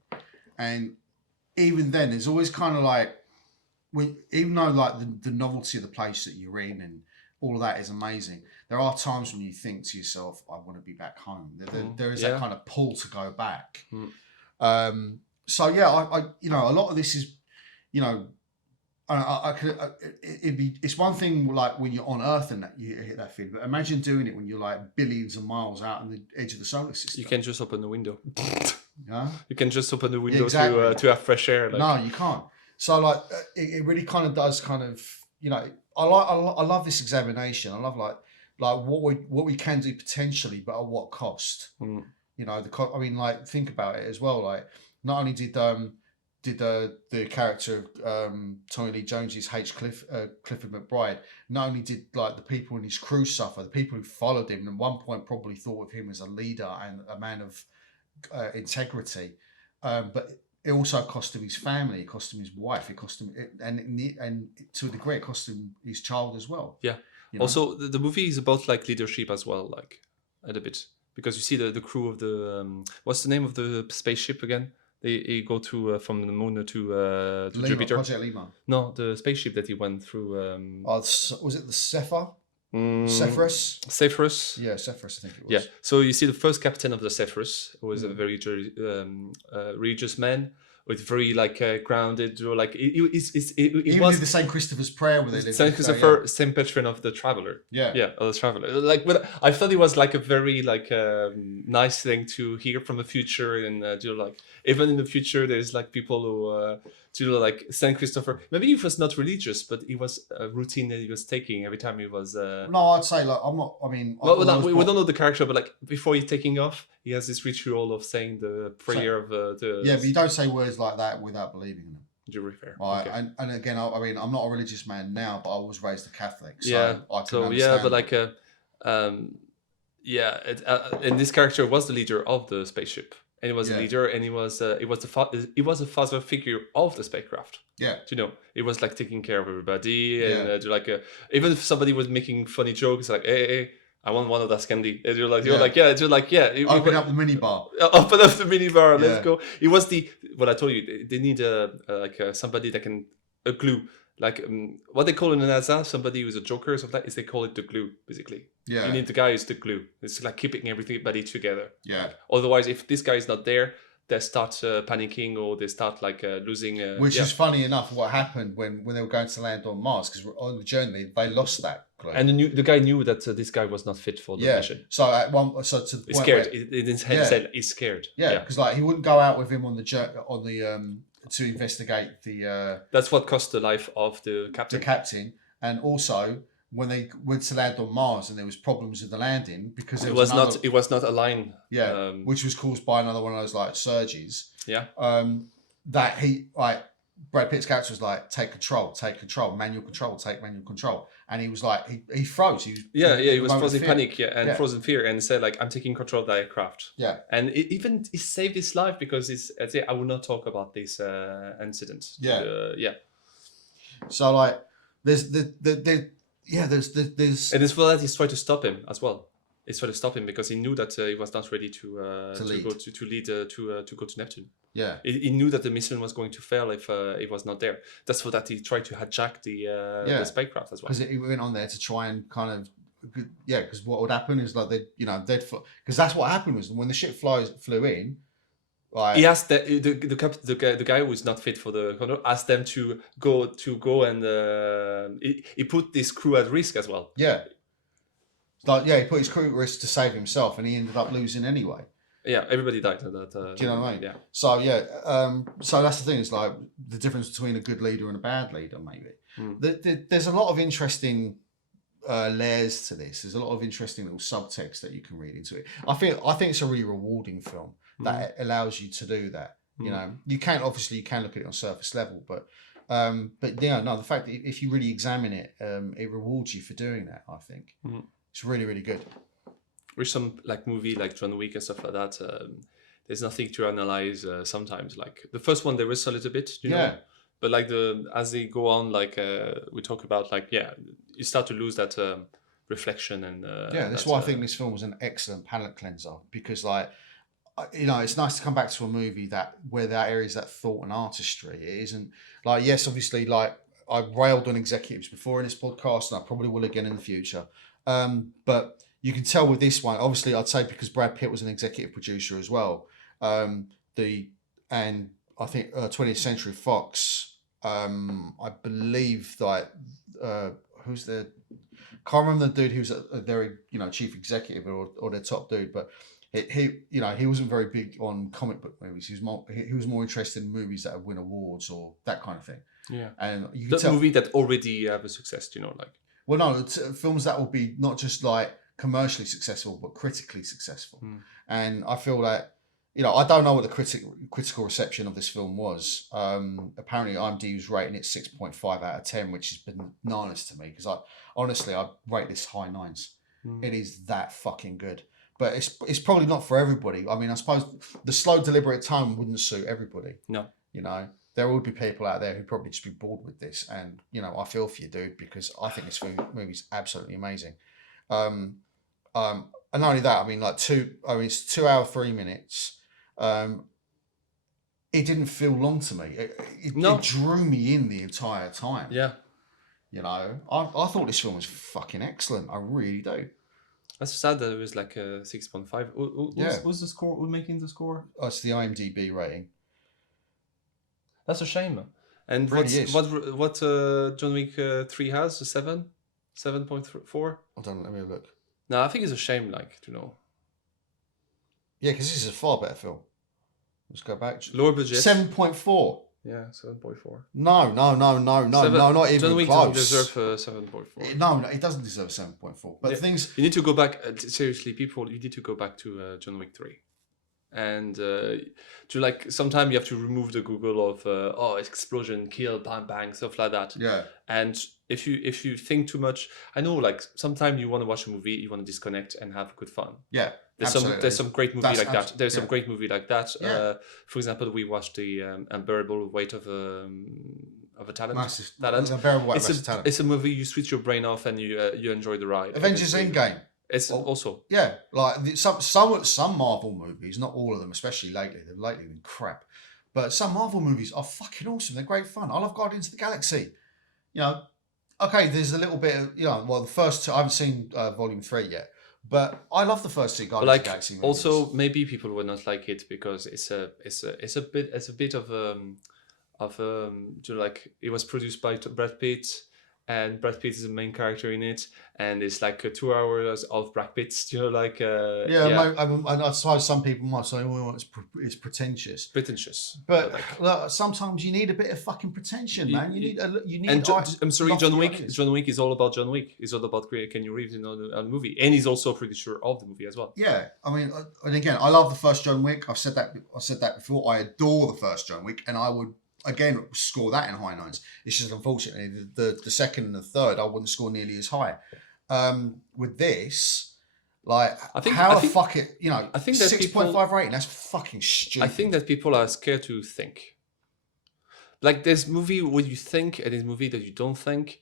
and even then, there's always kind of like even though like the novelty of the place that you're in and all of that is amazing, there are times when you think to yourself, I want to be back home. There is that kind of pull to go back. So yeah, I a lot of this is it's one thing like when you're on Earth and that you hit that feeling, but imagine doing it when you're like billions of miles out on the edge of the solar system. You can just open the window. Yeah, you can just open the window to have fresh air. Like. No, you can't. So like it really kind of does kind of I love this examination. I love like what we can do potentially, but at what cost? I mean, like think about it as well. Like not only did the character of Tommy Lee Jones's Clifford McBride, not only did like the people in his crew suffer, the people who followed him, and at one point probably thought of him as a leader and a man of integrity, but it also cost him his family, it cost him his wife, it cost him, and to a degree, it cost him his child as well. Yeah. Also, the movie is about like leadership as well, like a bit, because you see the crew of the what's the name of the spaceship again? They go to from the moon to Jupiter. Project Lima. No, the spaceship that he went through. Was it the Zephyrus? Zephyrus. Yeah, Zephyrus, I think it was. Yeah. So you see the first captain of the Zephyrus, who was a very religious man, with very like grounded, like he was did the Saint Christopher's prayer where they lived. Saint Christopher, same patron of the traveler. Yeah, of the traveler. Like, but I thought it was like a very like nice thing to hear from the future, and like even in the future, there's like people who like Saint Christopher. Maybe he was not religious, but it was a routine that he was taking every time he was. No, I'd say like I'm not. I mean, we don't know the character, but like before he's taking off, he has this ritual of saying the prayer of the. Yeah, but you don't say words like that without believing them. Do you refer? Right, okay. And again, I mean, I'm not a religious man now, but I was raised a Catholic, so yeah. I can understand. But like and this character was the leader of the spaceship. And he was a leader, and he was a father figure of the spacecraft. Yeah, he was like taking care of everybody, and even if somebody was making funny jokes, like hey, I want one of that candy. And you're like open up the minibar. Open up the minibar. Let's go. It was what I told you. They need somebody that can a glue. Like what they call in the NASA, somebody who's a joker or something, is they call it the glue, basically. Yeah. You need the guy who's the glue. It's like keeping everybody together. Yeah. Like, otherwise, if this guy is not there, they start panicking or they start like losing. Which is funny enough what happened when they were going to land on Mars, because on the journey they lost that glue. And the guy knew that this guy was not fit for the mission. So to the point he's scared. In his head said he's scared. Yeah, because like he wouldn't go out with him on the to investigate the. That's what cost the life of the captain. The captain, and also when they went to land on Mars and there was problems with the landing because it was not aligned. Yeah, which was caused by another one of those like surges. Yeah. That he like Brad Pitt's character was like take control, manual control, and he was like he froze. He was frozen panic, and frozen fear, and said like I'm taking control of the aircraft. Yeah, and he saved his life because I will not talk about this incident. Yeah. So like there's and it's for that he's trying to stop him as well. He's trying to stop him because he knew that he was not ready to go to Neptune. Yeah, he knew that the mission was going to fail if it was not there. That's for that he tried to hijack the spacecraft as well. Because he went on there to try and kind of because what would happen is like they'd because that's what happened was when the ship flew in. Like, he asked the guy who was not fit for the control asked them to go and he put this crew at risk as well. Yeah. Like he put his crew at risk to save himself, and he ended up losing anyway. Yeah, everybody died at that. Do you know what I mean? Yeah. So so that's the thing. It's like the difference between a good leader and a bad leader, maybe. There's a lot of interesting layers to this. There's a lot of interesting little subtext that you can read into it. I think it's a really rewarding film that allows you to do that. You know, you can look at it on surface level, but the fact that if you really examine it, it rewards you for doing that. I think. It's really, really good. With some like movie like John Wick and stuff like that, there's nothing to analyze sometimes. Like the first one, there is a little bit, you know, but like as they go on, like we talk about, like you start to lose that reflection and that's why I think this film was an excellent palate cleanser, because like, you know, it's nice to come back to a movie where there is that thought and artistry. It isn't like, yes, obviously, like I railed on executives before in this podcast, and I probably will again in the future. But you can tell with this one, obviously, I'd say because Brad Pitt was an executive producer as well. And I think 20th Century Fox, I believe that who's the, can't remember the dude who's their chief executive or their top dude, but he wasn't very big on comic book movies. He was more interested in movies that win awards or that kind of thing. Yeah, and you can tell movie that already have a success. Like. Well, no, films that will be not just like commercially successful but critically successful. And I feel that, I don't know what the critical reception of this film was. Apparently IMDb was rating it 6.5 out of 10, which has been bananas to me, because I rate this high 9s. It is that fucking good. But it's probably not for everybody. I mean, I suppose the slow, deliberate tone wouldn't suit everybody. No. There would be people out there who'd probably just be bored with this. And, I feel for you, dude, because I think this movie's absolutely amazing. And not only that, I mean, it's 2 hours, 3 minutes. It didn't feel long to me. It drew me in the entire time. Yeah. I thought this film was fucking excellent. I really do. That's sad that it was like a 6.5. Who's the score? Who's making the score? Oh, it's the IMDb rating. That's a shame. And what John Wick 3 has? A 7? 7.4? I don't know. Let me have a look. No, I think it's a shame, Yeah, because this is a far better film. Let's go back. Lower budget. 7.4. Yeah, 7.4. No, not even John Wick close. Doesn't deserve 7.4. No, it doesn't deserve 7.4. But things... You need to go back, seriously, people, you need to go back to John Wick 3. And sometimes you have to remove the Google of explosion, kill, bang, bang, stuff like that. Yeah. And if you think too much, I know, sometimes you want to watch a movie, you want to disconnect and have good fun. Yeah. There's some great movie like that. There's some great movie like that. Yeah. For example, we watched the Unbearable Weight of a Talent. Unbearable Weight of a Talent. It's a movie you switch your brain off and you enjoy the ride. Avengers Endgame. It's also some Marvel movies, not all of them, especially lately. They've lately been crap, but some Marvel movies are fucking awesome. They're great fun. I love Guardians of the Galaxy. Okay, there's a little bit of the first two. I haven't seen Volume 3 yet, but I love the first two Guardians of the Galaxy movies. Also, maybe people would not like it because it's a bit of it was produced by Brad Pitt. And Brad Pitt is the main character in it, and it's like 2 hours of Brad Pitt. And I suppose some people might say, "Oh, it's pretentious." Pretentious, but look, sometimes you need a bit of fucking pretension, man. You need. And I'm sorry, John Wick. John Wick is all about John Wick. It's all about Keanu Reeves in the movie, and he's also a producer of the movie as well. Yeah, I mean, and again, I love the first John Wick. I've said that before. I adore the first John Wick, and I would. Again, score that in high 9s. It's just unfortunately the second and the third I wouldn't score nearly as high. With this, I think that 6.5 rating. That's fucking stupid. I think that people are scared to think. Like there's movie where you think, and there's movie that you don't think,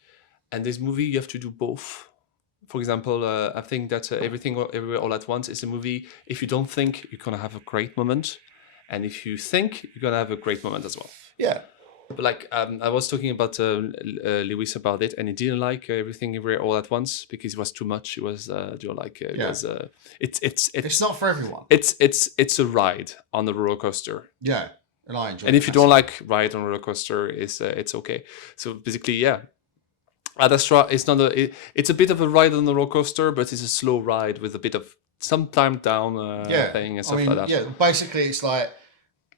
and there's movie you have to do both. For example, I think that Everything Everywhere All at Once is a movie. If you don't think, you're gonna have a great moment, and if you think, you're gonna have a great moment as well. Yeah, but I was talking about Lewis about it, and he didn't like Everything Everywhere All at Once because it was too much. It was it's not for everyone. It's a ride on a roller coaster. Yeah, and I enjoy. And if you don't like ride on a roller coaster, it's okay. So basically, yeah, Ad Astra is not it's a bit of a ride on the roller coaster, but it's a slow ride with a bit of some time down thing and stuff like that. Yeah, basically it's like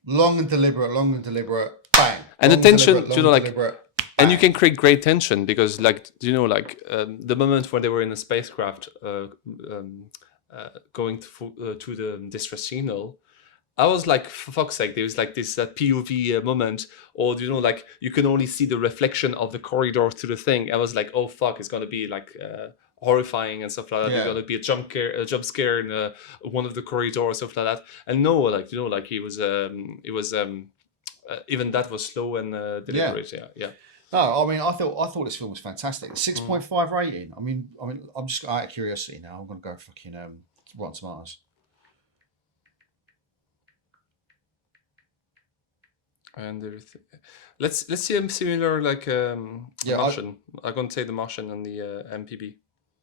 long and deliberate, bang. And the tension, and you can create great tension because, the moment when they were in a spacecraft going to the distress signal, I was like, for fuck's sake, there was like this POV moment, or you can only see the reflection of the corridor to the thing. I was like, oh fuck, it's gonna be like horrifying and stuff like that. Yeah. There's gonna be a jump scare in one of the corridors, stuff like that. And no, like like it was even that was slow and deliberate. Yeah. No, I mean, I thought this film was fantastic. 6.5 rating. I mean, I'm just out of curiosity now. I'm gonna go fucking Rotten Tomatoes. And everything. Let's see a similar like Martian. I'm gonna say the Martian on the MPB.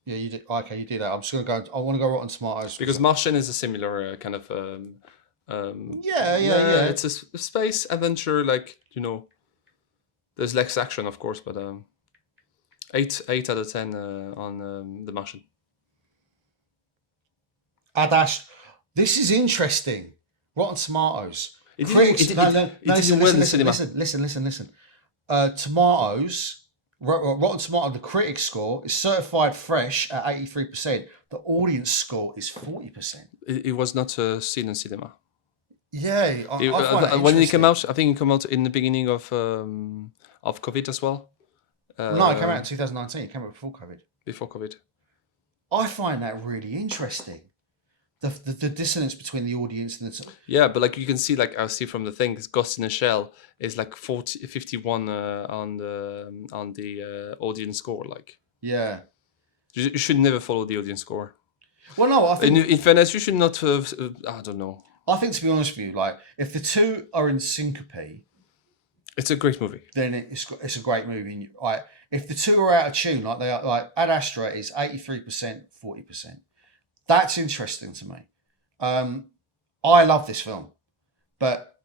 Yeah, you did. Okay, you did that. I'm just gonna go. I want to go Rotten Tomatoes because Martian is a similar kind of. yeah. It's a space adventure, like there's less action, of course, but 8 out of 10 on the Martian. Ad Astra. This is interesting. Rotten Tomatoes. It didn't win the cinema. Listen. Tomatoes, Rotten Tomatoes, the critic score is certified fresh at 83%. The audience score is 40%. It was not seen in cinema. Yeah, I find when it came out, I think it came out in the beginning of COVID as well. No, it came out in 2019. It came out before COVID. Before COVID. I find that really interesting. The dissonance between the audience and the... Yeah, but like you can see, like I see from the thing, Ghost in a Shell is like 51 on the audience score. Like, yeah, you should never follow the audience score. Well, no, I think in fairness, you should not. I don't know. I think, to be honest with you, like if the two are in syncope, it's a great movie. Then it's a great movie. Like if the two are out of tune, like they are, like Ad Astra is 83%, 40%. That's interesting to me. I love this film, but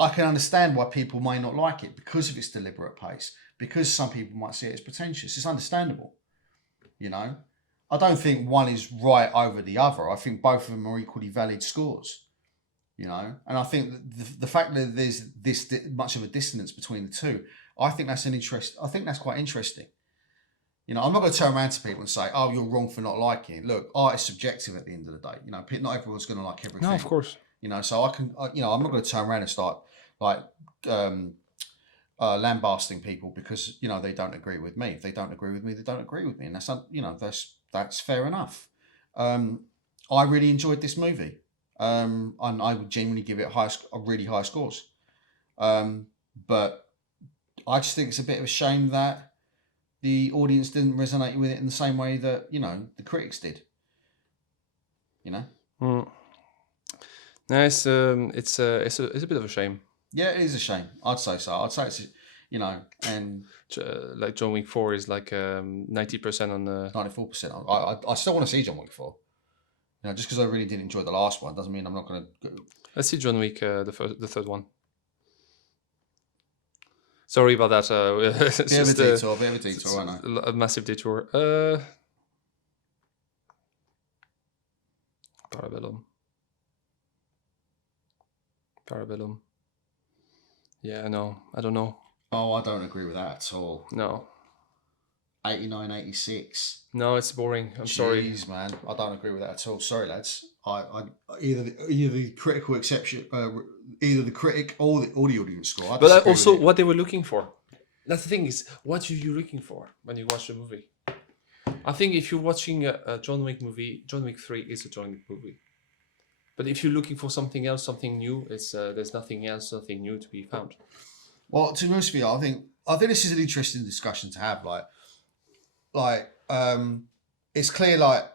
I can understand why people may not like it because of its deliberate pace, because some people might see it as pretentious. It's understandable, I don't think one is right over the other. I think both of them are equally valid scores, and I think the fact that there's this much of a dissonance between the two, I think that's quite interesting. I'm not going to turn around to people and say, "Oh, you're wrong for not liking it." Look, art is subjective at the end of the day. Not everyone's going to like everything. No, of course. So I'm not going to turn around and start like lambasting people because they don't agree with me. If they don't agree with me, they don't agree with me, and that's fair enough. I really enjoyed this movie, and I would genuinely give it really high scores. But I just think it's a bit of a shame that the audience didn't resonate with it in the same way that the critics did. No, it's a bit of a shame. Yeah, it is a shame. I'd say so. I'd say it's and like John Wick 4 is like 90% on the 94%. I still want to see John Wick 4. Just because I really didn't enjoy the last one doesn't mean I'm not going to. Let's see John Wick the third one. Sorry about that. It's bit of a detour, I know. A massive detour. Parabellum. Yeah, no, I don't know. Oh, I don't agree with that at all. No. 89, 86. No, it's boring. I'm sorry. Jeez, man, I don't agree with that at all. Sorry, lads. I either the critical exception, either the critic or the audience score. But also, what they were looking for. That's the thing is, what are you looking for when you watch the movie? I think if you're watching a John Wick movie, John Wick 3 is a John Wick movie. But if you're looking for something else, something new, there's nothing else, nothing new to be found. Well, to be honest with you, I think this is an interesting discussion to have. It's clear a lot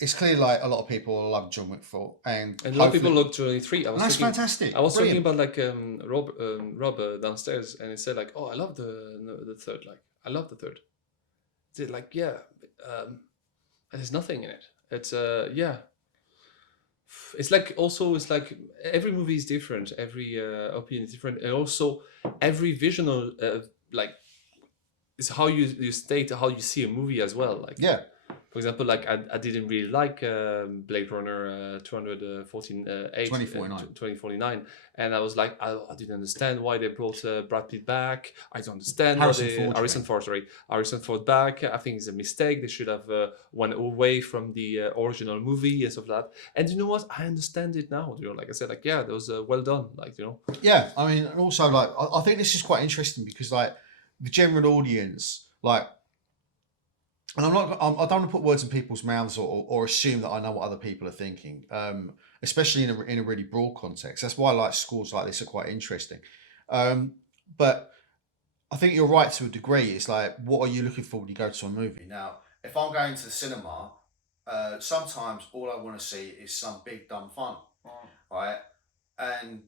of people love John Wick 4, and a lot of people love John Wick 3. That's fantastic. I was talking about like Rob downstairs, and he said like, "Oh, I love the third. Like, I love the third." It's like, yeah, there's nothing in it. It's It's like every movie is different, every opinion is different, and also every vision is how you state how you see a movie as well. Like, yeah, for example, like I didn't really like Blade Runner 2049, and I was like, I didn't understand why they brought Brad Pitt back. I don't understand Harrison Ford back. I think it's a mistake. They should have went away from the original movie and stuff like that. And you know what? I understand it now. Like I said, like, yeah, that was well done. Like, Yeah, I mean, and also like I think this is quite interesting because like the general audience, like, and I don't want to put words in people's mouths or assume that I know what other people are thinking, especially in a really broad context. That's why I like scores like this are quite interesting. But I think you're right to a degree. It's like, what are you looking for when you go to a movie? Now, if I'm going to the cinema, sometimes all I want to see is some big dumb fun, right? And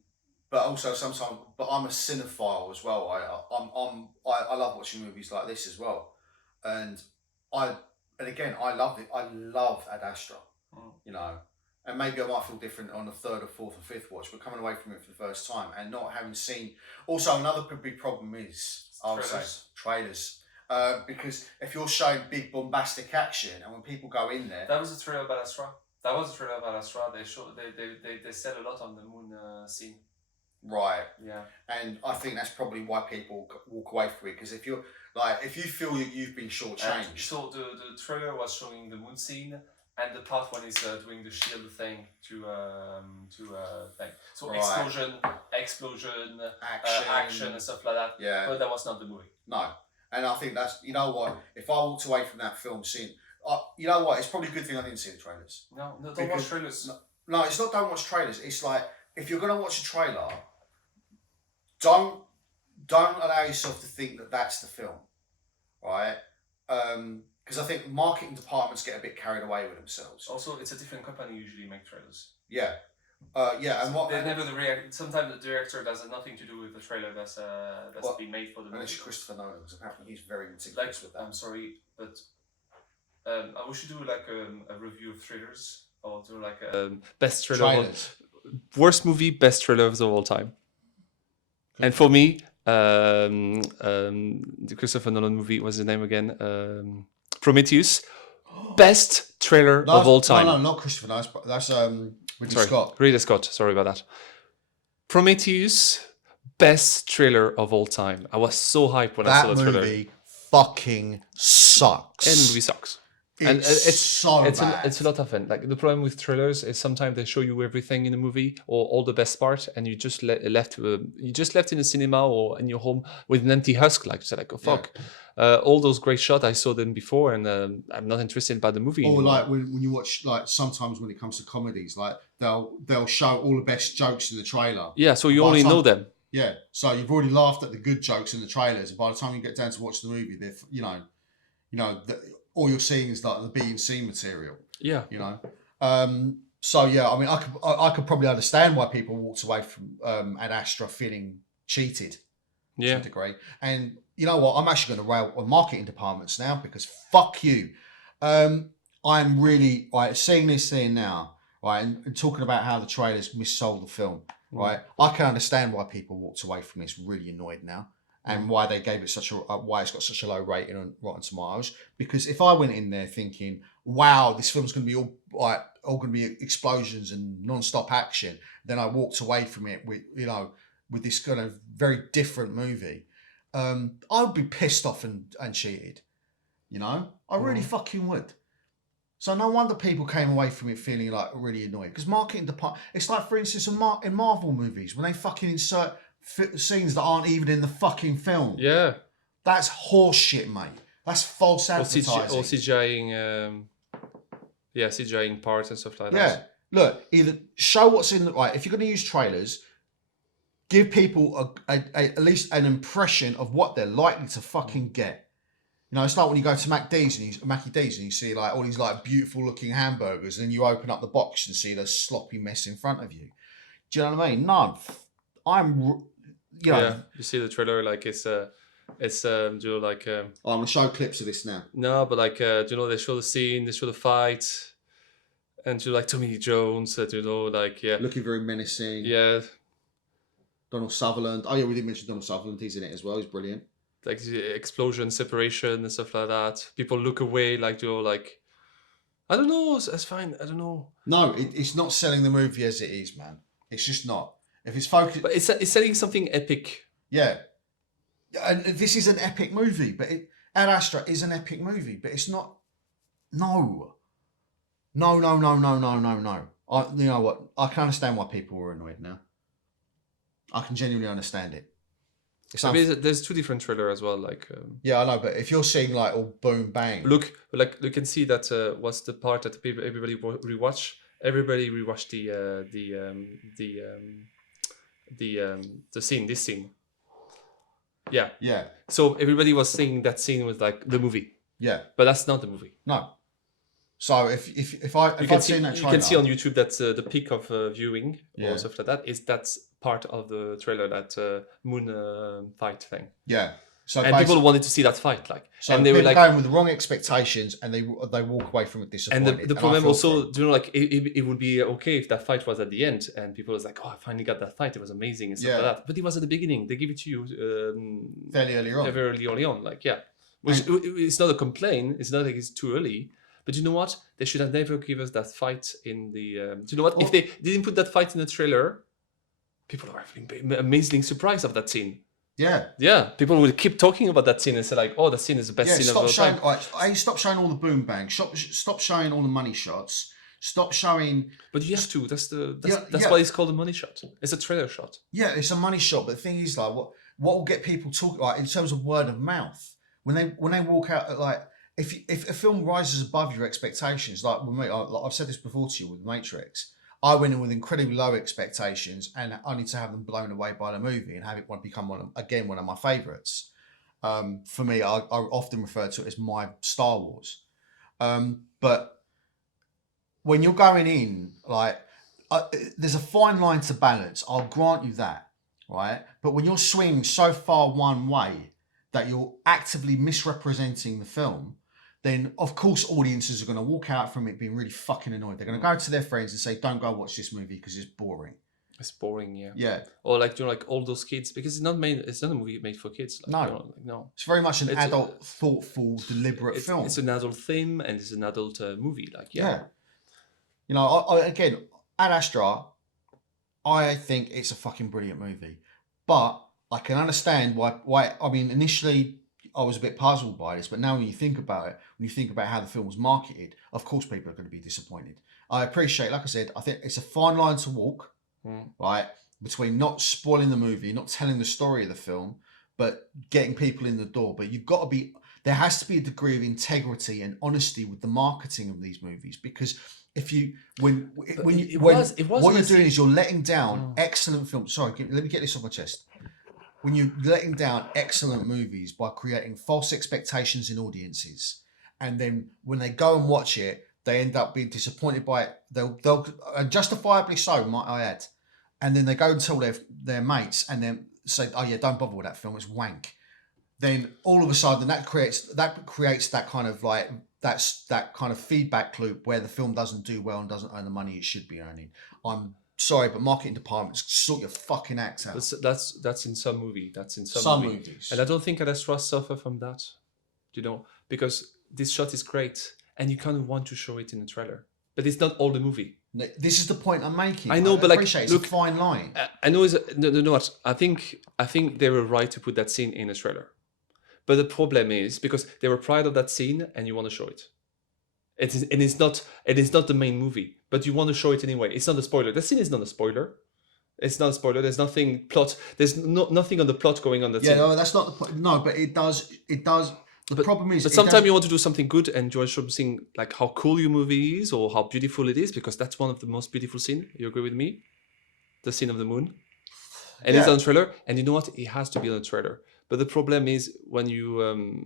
but also sometimes, but I'm a cinephile as well. I love watching movies like this as well, and I and again I love it. I love Ad Astra, you know, and maybe I might feel different on the third or fourth or fifth watch, but coming away from it for the first time and not having seen. Also, another big problem is I would say trailers. Because if you're showing big bombastic action, and when people go in there, that was a trailer about Astra. That was a trailer about Astra. They said a lot on the moon scene. Right. Yeah. And I think that's probably why people walk away from it, because if you feel that you've been shortchanged. So the trailer was showing the moon scene and the part when he's doing the shield thing to thing. So right. explosion, action and stuff like that. Yeah. But that was not the movie. No. And I think that's, you know what, if I walked away from that film seeing, you know what, it's probably a good thing I didn't see the trailers. No, don't watch trailers. No, it's not don't watch trailers. It's like, if you're going to watch a trailer, don't allow yourself to think that that's the film, right? Because I think marketing departments get a bit carried away with themselves. Also, it's a different company usually make trailers. Yeah. Yeah, and what... They're never the sometimes the director has nothing to do with the trailer that's been made for the movie. Unless Christopher Nolan, because apparently he's very meticulous with that. I'm sorry, but we should do like a review of trailers, or do like a... best trailer. Worst movie, best trailer of all time. And for me, the Christopher Nolan movie, what's the name again? Prometheus. Best trailer of all time. No, not Christopher Nolan. That's Ridley Scott. Sorry about that. Prometheus, best trailer of all time. I was so hyped when I saw the trailer. That movie fucking sucks. And the movie sucks. It's so bad. It's a lot of fun. Like, the problem with trailers is sometimes they show you everything in the movie or all the best part, and you just left in the cinema or in your home with an empty husk. Like, you said, like, oh fuck. Yeah. All those great shots, I saw them before, and I'm not interested by the movie. Or anymore. like when you watch, like, sometimes when it comes to comedies, like they'll show all the best jokes in the trailer. Yeah, so you only know them. Yeah, so you've already laughed at the good jokes in the trailers, and by the time you get down to watch the movie, they're all you're seeing is like the B and C material. Yeah. You know. So yeah, I mean, I could probably understand why people walked away from Ad Astra feeling cheated. Yeah. To a degree. And you know what? I'm actually going to rail on marketing departments now, because fuck you. I'm really seeing this thing now, right, and talking about how the trailers missold the film. Right. I can understand why people walked away from this really annoyed now. And why they gave it why it's got such a low rating on Rotten Tomatoes. Because if I went in there thinking, wow, this film's going to be all going to be explosions and non-stop action, then I walked away from it with this kind of very different movie, I would be pissed off and cheated. You know, I really fucking would. So no wonder people came away from it feeling like really annoyed. Because marketing department, it's like, for instance, in Marvel movies when they fucking insert scenes that aren't even in the fucking film. Yeah. That's horseshit, mate. That's false advertising. Or CGIing, CGIing parts and stuff like that. Yeah. Look, either show what's in the... Right, if you're going to use trailers, give people at least an impression of what they're likely to fucking get. You know, it's like when you go to Mackie D's and you see like all these like beautiful looking hamburgers, and then you open up the box and see the sloppy mess in front of you. Do you know what I mean? No. You see the trailer, like it's I'm gonna show clips of this now. No, but like they show the scene, they show the fight, and like Tommy Lee Jones, looking very menacing. Yeah. Donald Sutherland. Oh yeah, we didn't mention Donald Sutherland. He's in it as well. He's brilliant. Like the explosion, separation, and stuff like that. People look away, like I don't know. That's fine. I don't know. No, it's not selling the movie as it is, man. It's just not. If it's focused, but it's selling something epic. Yeah, and this is an epic movie, but Ad Astra is an epic movie, but it's not. No. You know what? I can understand why people were annoyed now. I can genuinely understand it. There's two different trailers as well. Like yeah, I know, but if you're seeing like all boom bang, look, like you can see that what's the part that everybody rewatch. Everybody rewatched the scene. This scene. Yeah. Yeah. So everybody was saying that scene was like the movie. Yeah. But that's not the movie. No. So if I've seen that trailer, you can see on YouTube that the peak of viewing or stuff like that that's part of the trailer, that moon fight thing. Yeah. So and people wanted to see that fight, like. So and they were like going with the wrong expectations, and they walk away from it disappointed. And the problem also, you know, like it would be okay if that fight was at the end, and people was like, "Oh, I finally got that fight. It was amazing," and stuff like that. But it was at the beginning. They give it to you fairly early on. Very early on, like Which it's not a complaint. It's not like it's too early. But you know what? They should have never given us that fight in the. You know what? If they didn't put that fight in the trailer, people are having amazing surprise of that scene. Yeah. Yeah. People will keep talking about that scene and say like, "Oh, that scene is the best scene of all time." Stop showing all the boom bang. Stop showing all the money shots. Stop showing. But you have to. That's why it's called a money shot. It's a trailer shot. Yeah, it's a money shot. But the thing is, like, what will get people talking, like, in terms of word of mouth, when they walk out, like, if a film rises above your expectations, like with me, I've said this before to you with Matrix. I went in with incredibly low expectations and only to have them blown away by the movie and have it become one of my favourites. For me, I often refer to it as my Star Wars. But when you're going in, like, there's a fine line to balance. I'll grant you that, right? But when you're swinging so far one way that you're actively misrepresenting the film, then of course audiences are going to walk out from it being really fucking annoyed. They're going to go to their friends and say, "Don't go watch this movie because it's boring." It's boring, yeah. Yeah. Or like, you know, like all those kids, because it's not a movie made for kids. Like, no. You know, like, no. It's very much an adult, thoughtful, deliberate film. It's an adult theme and it's an adult movie. Like, yeah. You know, again, Ad Astra, I think it's a fucking brilliant movie. But I can understand why. I mean, initially I was a bit puzzled by this, but now when you think about it, when you think about how the film was marketed, of course people are going to be disappointed. I appreciate, like I said, I think it's a fine line to walk, right, between not spoiling the movie, not telling the story of the film, but getting people in the door. But there has to be a degree of integrity and honesty with the marketing of these movies, because if you what you're doing is you're letting down excellent films. Sorry, let me get this off my chest. When you're letting down excellent movies by creating false expectations in audiences, and then when they go and watch it, they end up being disappointed by it. They'll justifiably so, might I add. And then they go and tell their mates, and then say, "Oh yeah, don't bother with that film. It's wank." Then all of a sudden, that creates that kind of like that kind of feedback loop where the film doesn't do well and doesn't earn the money it should be earning. I'm sorry, but marketing departments sort your fucking act out. That's in some movie. That's in some movies. And I don't think Ad Astra suffer from that, you know, because this shot is great and you kind of want to show it in the trailer, but it's not all the movie. No, this is the point I'm making. I know, but like, it's a fine line. I know. No, what I think they were right to put that scene in a trailer, but the problem is because they were proud of that scene and you want to show it. It is not the main movie, but you want to show it anyway. It's not a spoiler. The scene is not a spoiler. It's not a spoiler. There's nothing plot. There's nothing on the plot going on that scene. Yeah, no, that's not the point. No, but it does. The problem is... But sometimes you want to do something good and you want to show something like how cool your movie is or how beautiful it is, because that's one of the most beautiful scenes. You agree with me? The scene of the moon. And it's on the trailer. And you know what? It has to be on the trailer. But the problem is when you...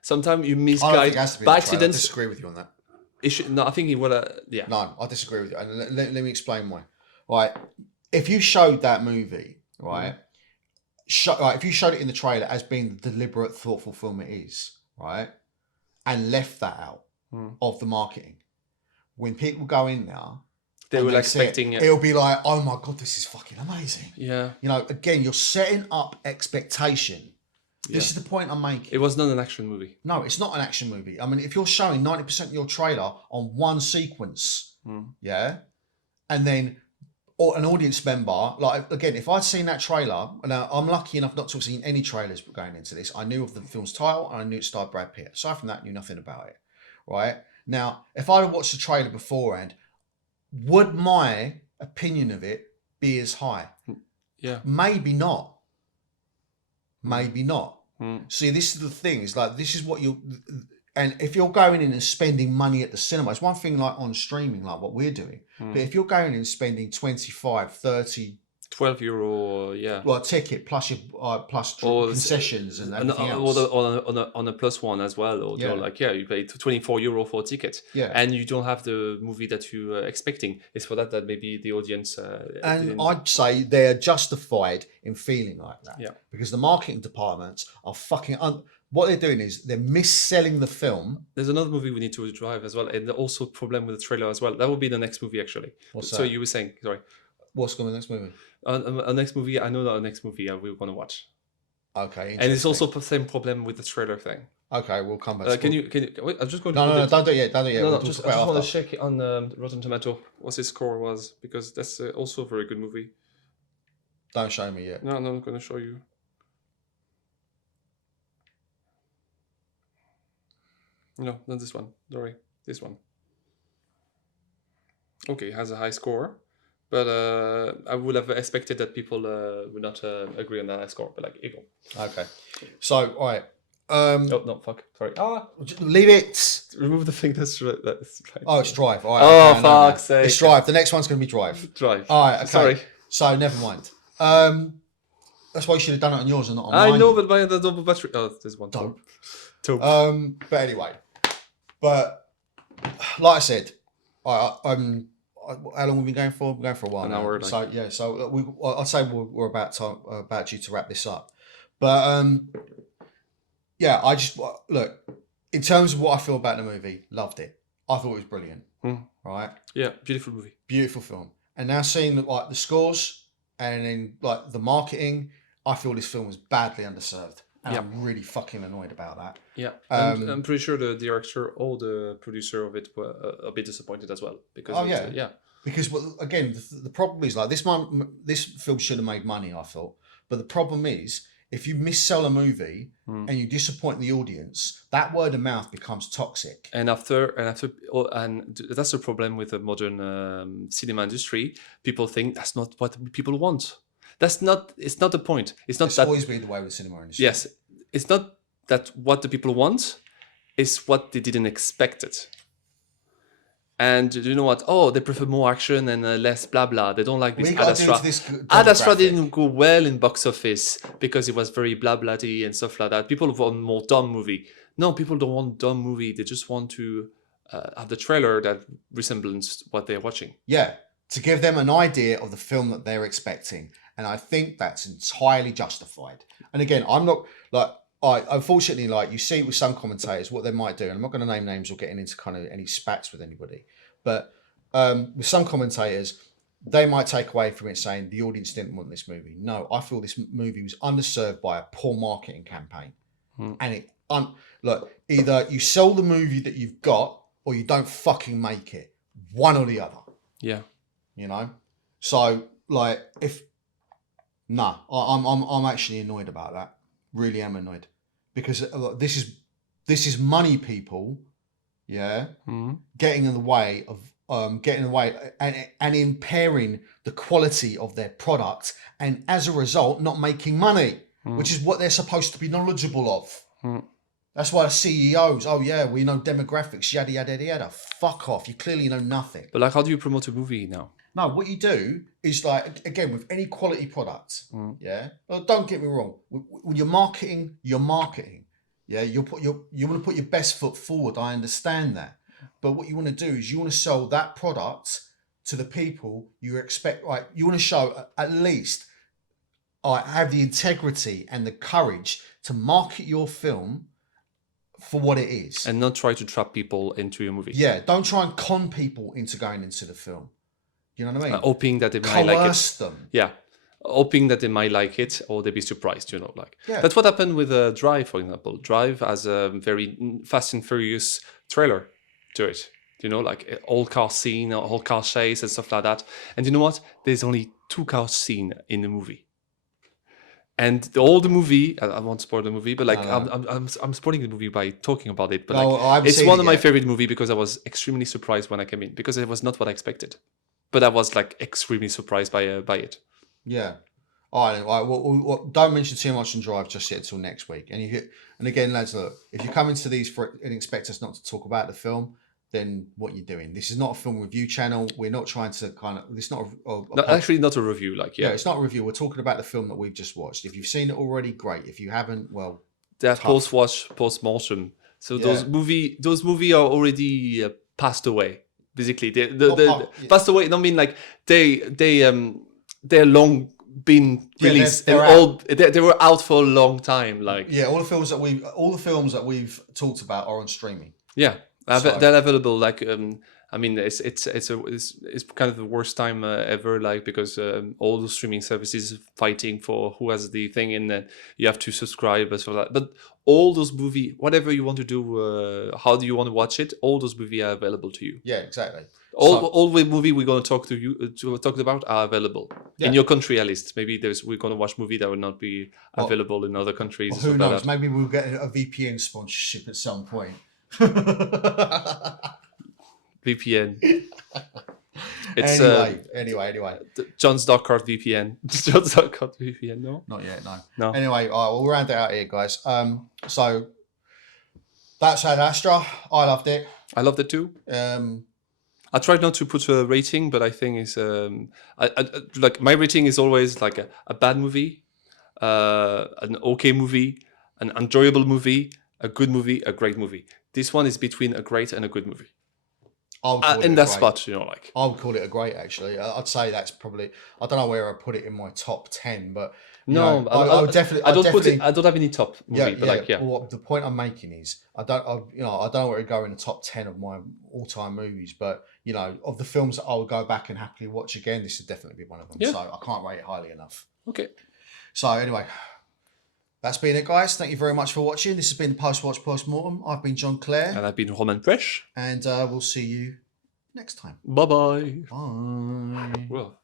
sometimes you misguide by accident. I disagree with you on that. No, I think it would. Yeah. No, I disagree with you. And let me explain why. Right, if you showed that movie, right, if you showed it in the trailer as being the deliberate, thoughtful film it is, right, and left that out of the marketing, when people go in there, they were expecting it. It'll be like, "Oh my god, this is fucking amazing." Yeah. You know, again, you're setting up expectation. This is the point I'm making. It was not an action movie. No, it's not an action movie. I mean, if you're showing 90% of your trailer on one sequence, and then an audience member, like, again, if I'd seen that trailer, now I'm lucky enough not to have seen any trailers going into this. I knew of the film's title and I knew it starred Brad Pitt. Aside from that, I knew nothing about it, right? Now, if I'd have watched the trailer beforehand, would my opinion of it be as high? Yeah. Maybe not. maybe not. See, this is the thing. It's like, this is what you... And if you're going in and spending money at the cinema, it's one thing like on streaming, like what we're doing. But if you're going in and spending 25, 30... €12, Well, a ticket plus your concessions and everything else. On a plus one as well. Or you pay €24 for a ticket. Yeah. And you don't have the movie that you're expecting. It's for that maybe the audience... and I'd say they're justified in feeling like that. Yeah. Because the marketing departments are fucking... what they're doing is they're mis-selling the film. There's another movie we need to drive as well. And also problem with the trailer as well. That will be the next movie, actually. What's so that? you were saying, sorry. What's going to be the next movie? Our next movie, I know that our next movie we're going to watch. Okay. And it's also the same problem with the trailer thing. Okay, we'll come back. Can you wait? I'm just going to... No, don't do it yet. Don't do it yet. No, I just want to check on Rotten Tomato what his score was, because that's also a very good movie. Don't show me yet. No, I'm going to show you. No, not this one. Sorry, this one. Okay, it has a high score. But I would have expected that people would not agree on that high score. But like, equal. Okay. So, all right. Oh, no, fuck. Sorry. Leave it. Remove the thing that's right. Oh, it's Drive. All right. Oh, okay, fuck's sake. It's Drive. The next one's going to be Drive. Drive. All right. Okay. Sorry. So, never mind. That's why you should have done it on yours and not on mine. I know, but mine has double battery. Oh, there's one. Dope. Dope. But anyway. But, like I said, how long have we been going for? We're going for a while. An hour. So yeah. So I'd say we're about due to wrap this up. But yeah, I just look in terms of what I feel about the movie. Loved it. I thought it was brilliant. Right. Yeah, beautiful movie. Beautiful film. And now seeing like the scores and then like the marketing, I feel this film was badly underserved. And I'm really fucking annoyed about that. Yeah. I'm pretty sure the director or the producer of it were a bit disappointed as well. Because Because again, the problem is like this film should have made money, I thought. But the problem is, if you missell a movie and you disappoint the audience, that word of mouth becomes toxic. And that's the problem with the modern cinema industry. People think that's not what people want. It's not the point. It's always been the way with the cinema industry. Yes. It's not that what the people want, it's what they didn't expect it. And you know what? Oh, they prefer more action and less blah blah. They don't like this Ad Astra. Ad Astra didn't go well in box office because it was very blah blah-y and stuff like that. People want more dumb movie. No, people don't want dumb movie. They just want to have the trailer that resembles what they're watching. Yeah, to give them an idea of the film that they're expecting. And I think that's entirely justified. And again, I'm not like... unfortunately, like you see with some commentators, what they might do, and I'm not going to name names or getting into kind of any spats with anybody, but with some commentators, they might take away from it saying the audience didn't want this movie. No, I feel this movie was underserved by a poor marketing campaign. And look, either you sell the movie that you've got or you don't fucking make it. One or the other. Yeah. You know? So, like, I'm actually annoyed about that. Really am annoyed. Because this is money people, getting in the way of and impairing the quality of their product, and as a result, not making money, which is what they're supposed to be knowledgeable of. That's why the CEOs, we know demographics, yada yada yada. Fuck off! You clearly know nothing. But like, how do you promote a movie now? No, what you do is like, again, with any quality product, well, don't get me wrong. When you're marketing, you want to put your best foot forward. I understand that. But what you want to do is you want to sell that product to the people you expect, right? You want to show at least, have the integrity and the courage to market your film for what it is. And not try to trap people into your movie. Yeah, don't try and con people into going into the film. You know what I mean? Hoping that they might like it. Coerce them. Yeah. Hoping that they might like it or they'd be surprised, That's what happened with Drive, for example. Drive has a very Fast and Furious trailer to it. Like all car scene, all car chase and stuff like that. And you know what? There's only 2 car scene in the movie. And all the movie, I won't spoil the movie, but I'm spoiling the movie by talking about it. But it's one of my favorite movies because I was extremely surprised when I came in because it was not what I expected. But I was like extremely surprised by it. Yeah, All right. Well, don't mention too much on Drive just yet until next week. And again, lads, look, if you're coming to these and expect us not to talk about the film, then what you're doing. This is not a film review channel. We're not trying to it's not actually not a review. It's not a review. We're talking about the film that we've just watched. If you've seen it already, great. If you haven't, well, that Post Watch Post Mortem. So those movie are already passed away. Basically, passed away. I mean, like they're long been released they were out for a long time. Like all the films that we've talked about are on streaming. Yeah. They're available. Like I mean, it's kind of the worst time ever. Like because all the streaming services fighting for who has the thing, and then you have to subscribe as well. But all those movies, whatever you want to do, how do you want to watch it? All those movies are available to you. Yeah, exactly. All the movie we're going to talk about are available in your country at least. Maybe we're going to watch movie that will not be available in other countries. Who knows? Maybe we'll get a VPN sponsorship at some point. VPN. It's anyway. John's Darkart VPN. John's Darkart VPN. No, not yet. No. Anyway, we'll round it out here, guys. So that's Ad Astra. I loved it. I loved it too. I tried not to put a rating, but I think it's like my rating is always like a bad movie, an okay movie, an enjoyable movie, a good movie, a great movie. This one is between a great and a good movie. In that spot, like I would call it a great. Actually, I'd say that's probably. I don't know where I put it in my top 10, but I would definitely. I don't have any top movie, but Well, the point I'm making is I don't know where to go in the top 10 of my all-time movies, but of the films that I would go back and happily watch again, this would definitely be one of them. So I can't rate it highly enough. Okay. So anyway. That's been it, guys. Thank you very much for watching. This has been Post Watch Post Mortem. I've been John Clare. And I've been Roman Fresh. And we'll see you next time. Bye-bye. Bye. Well.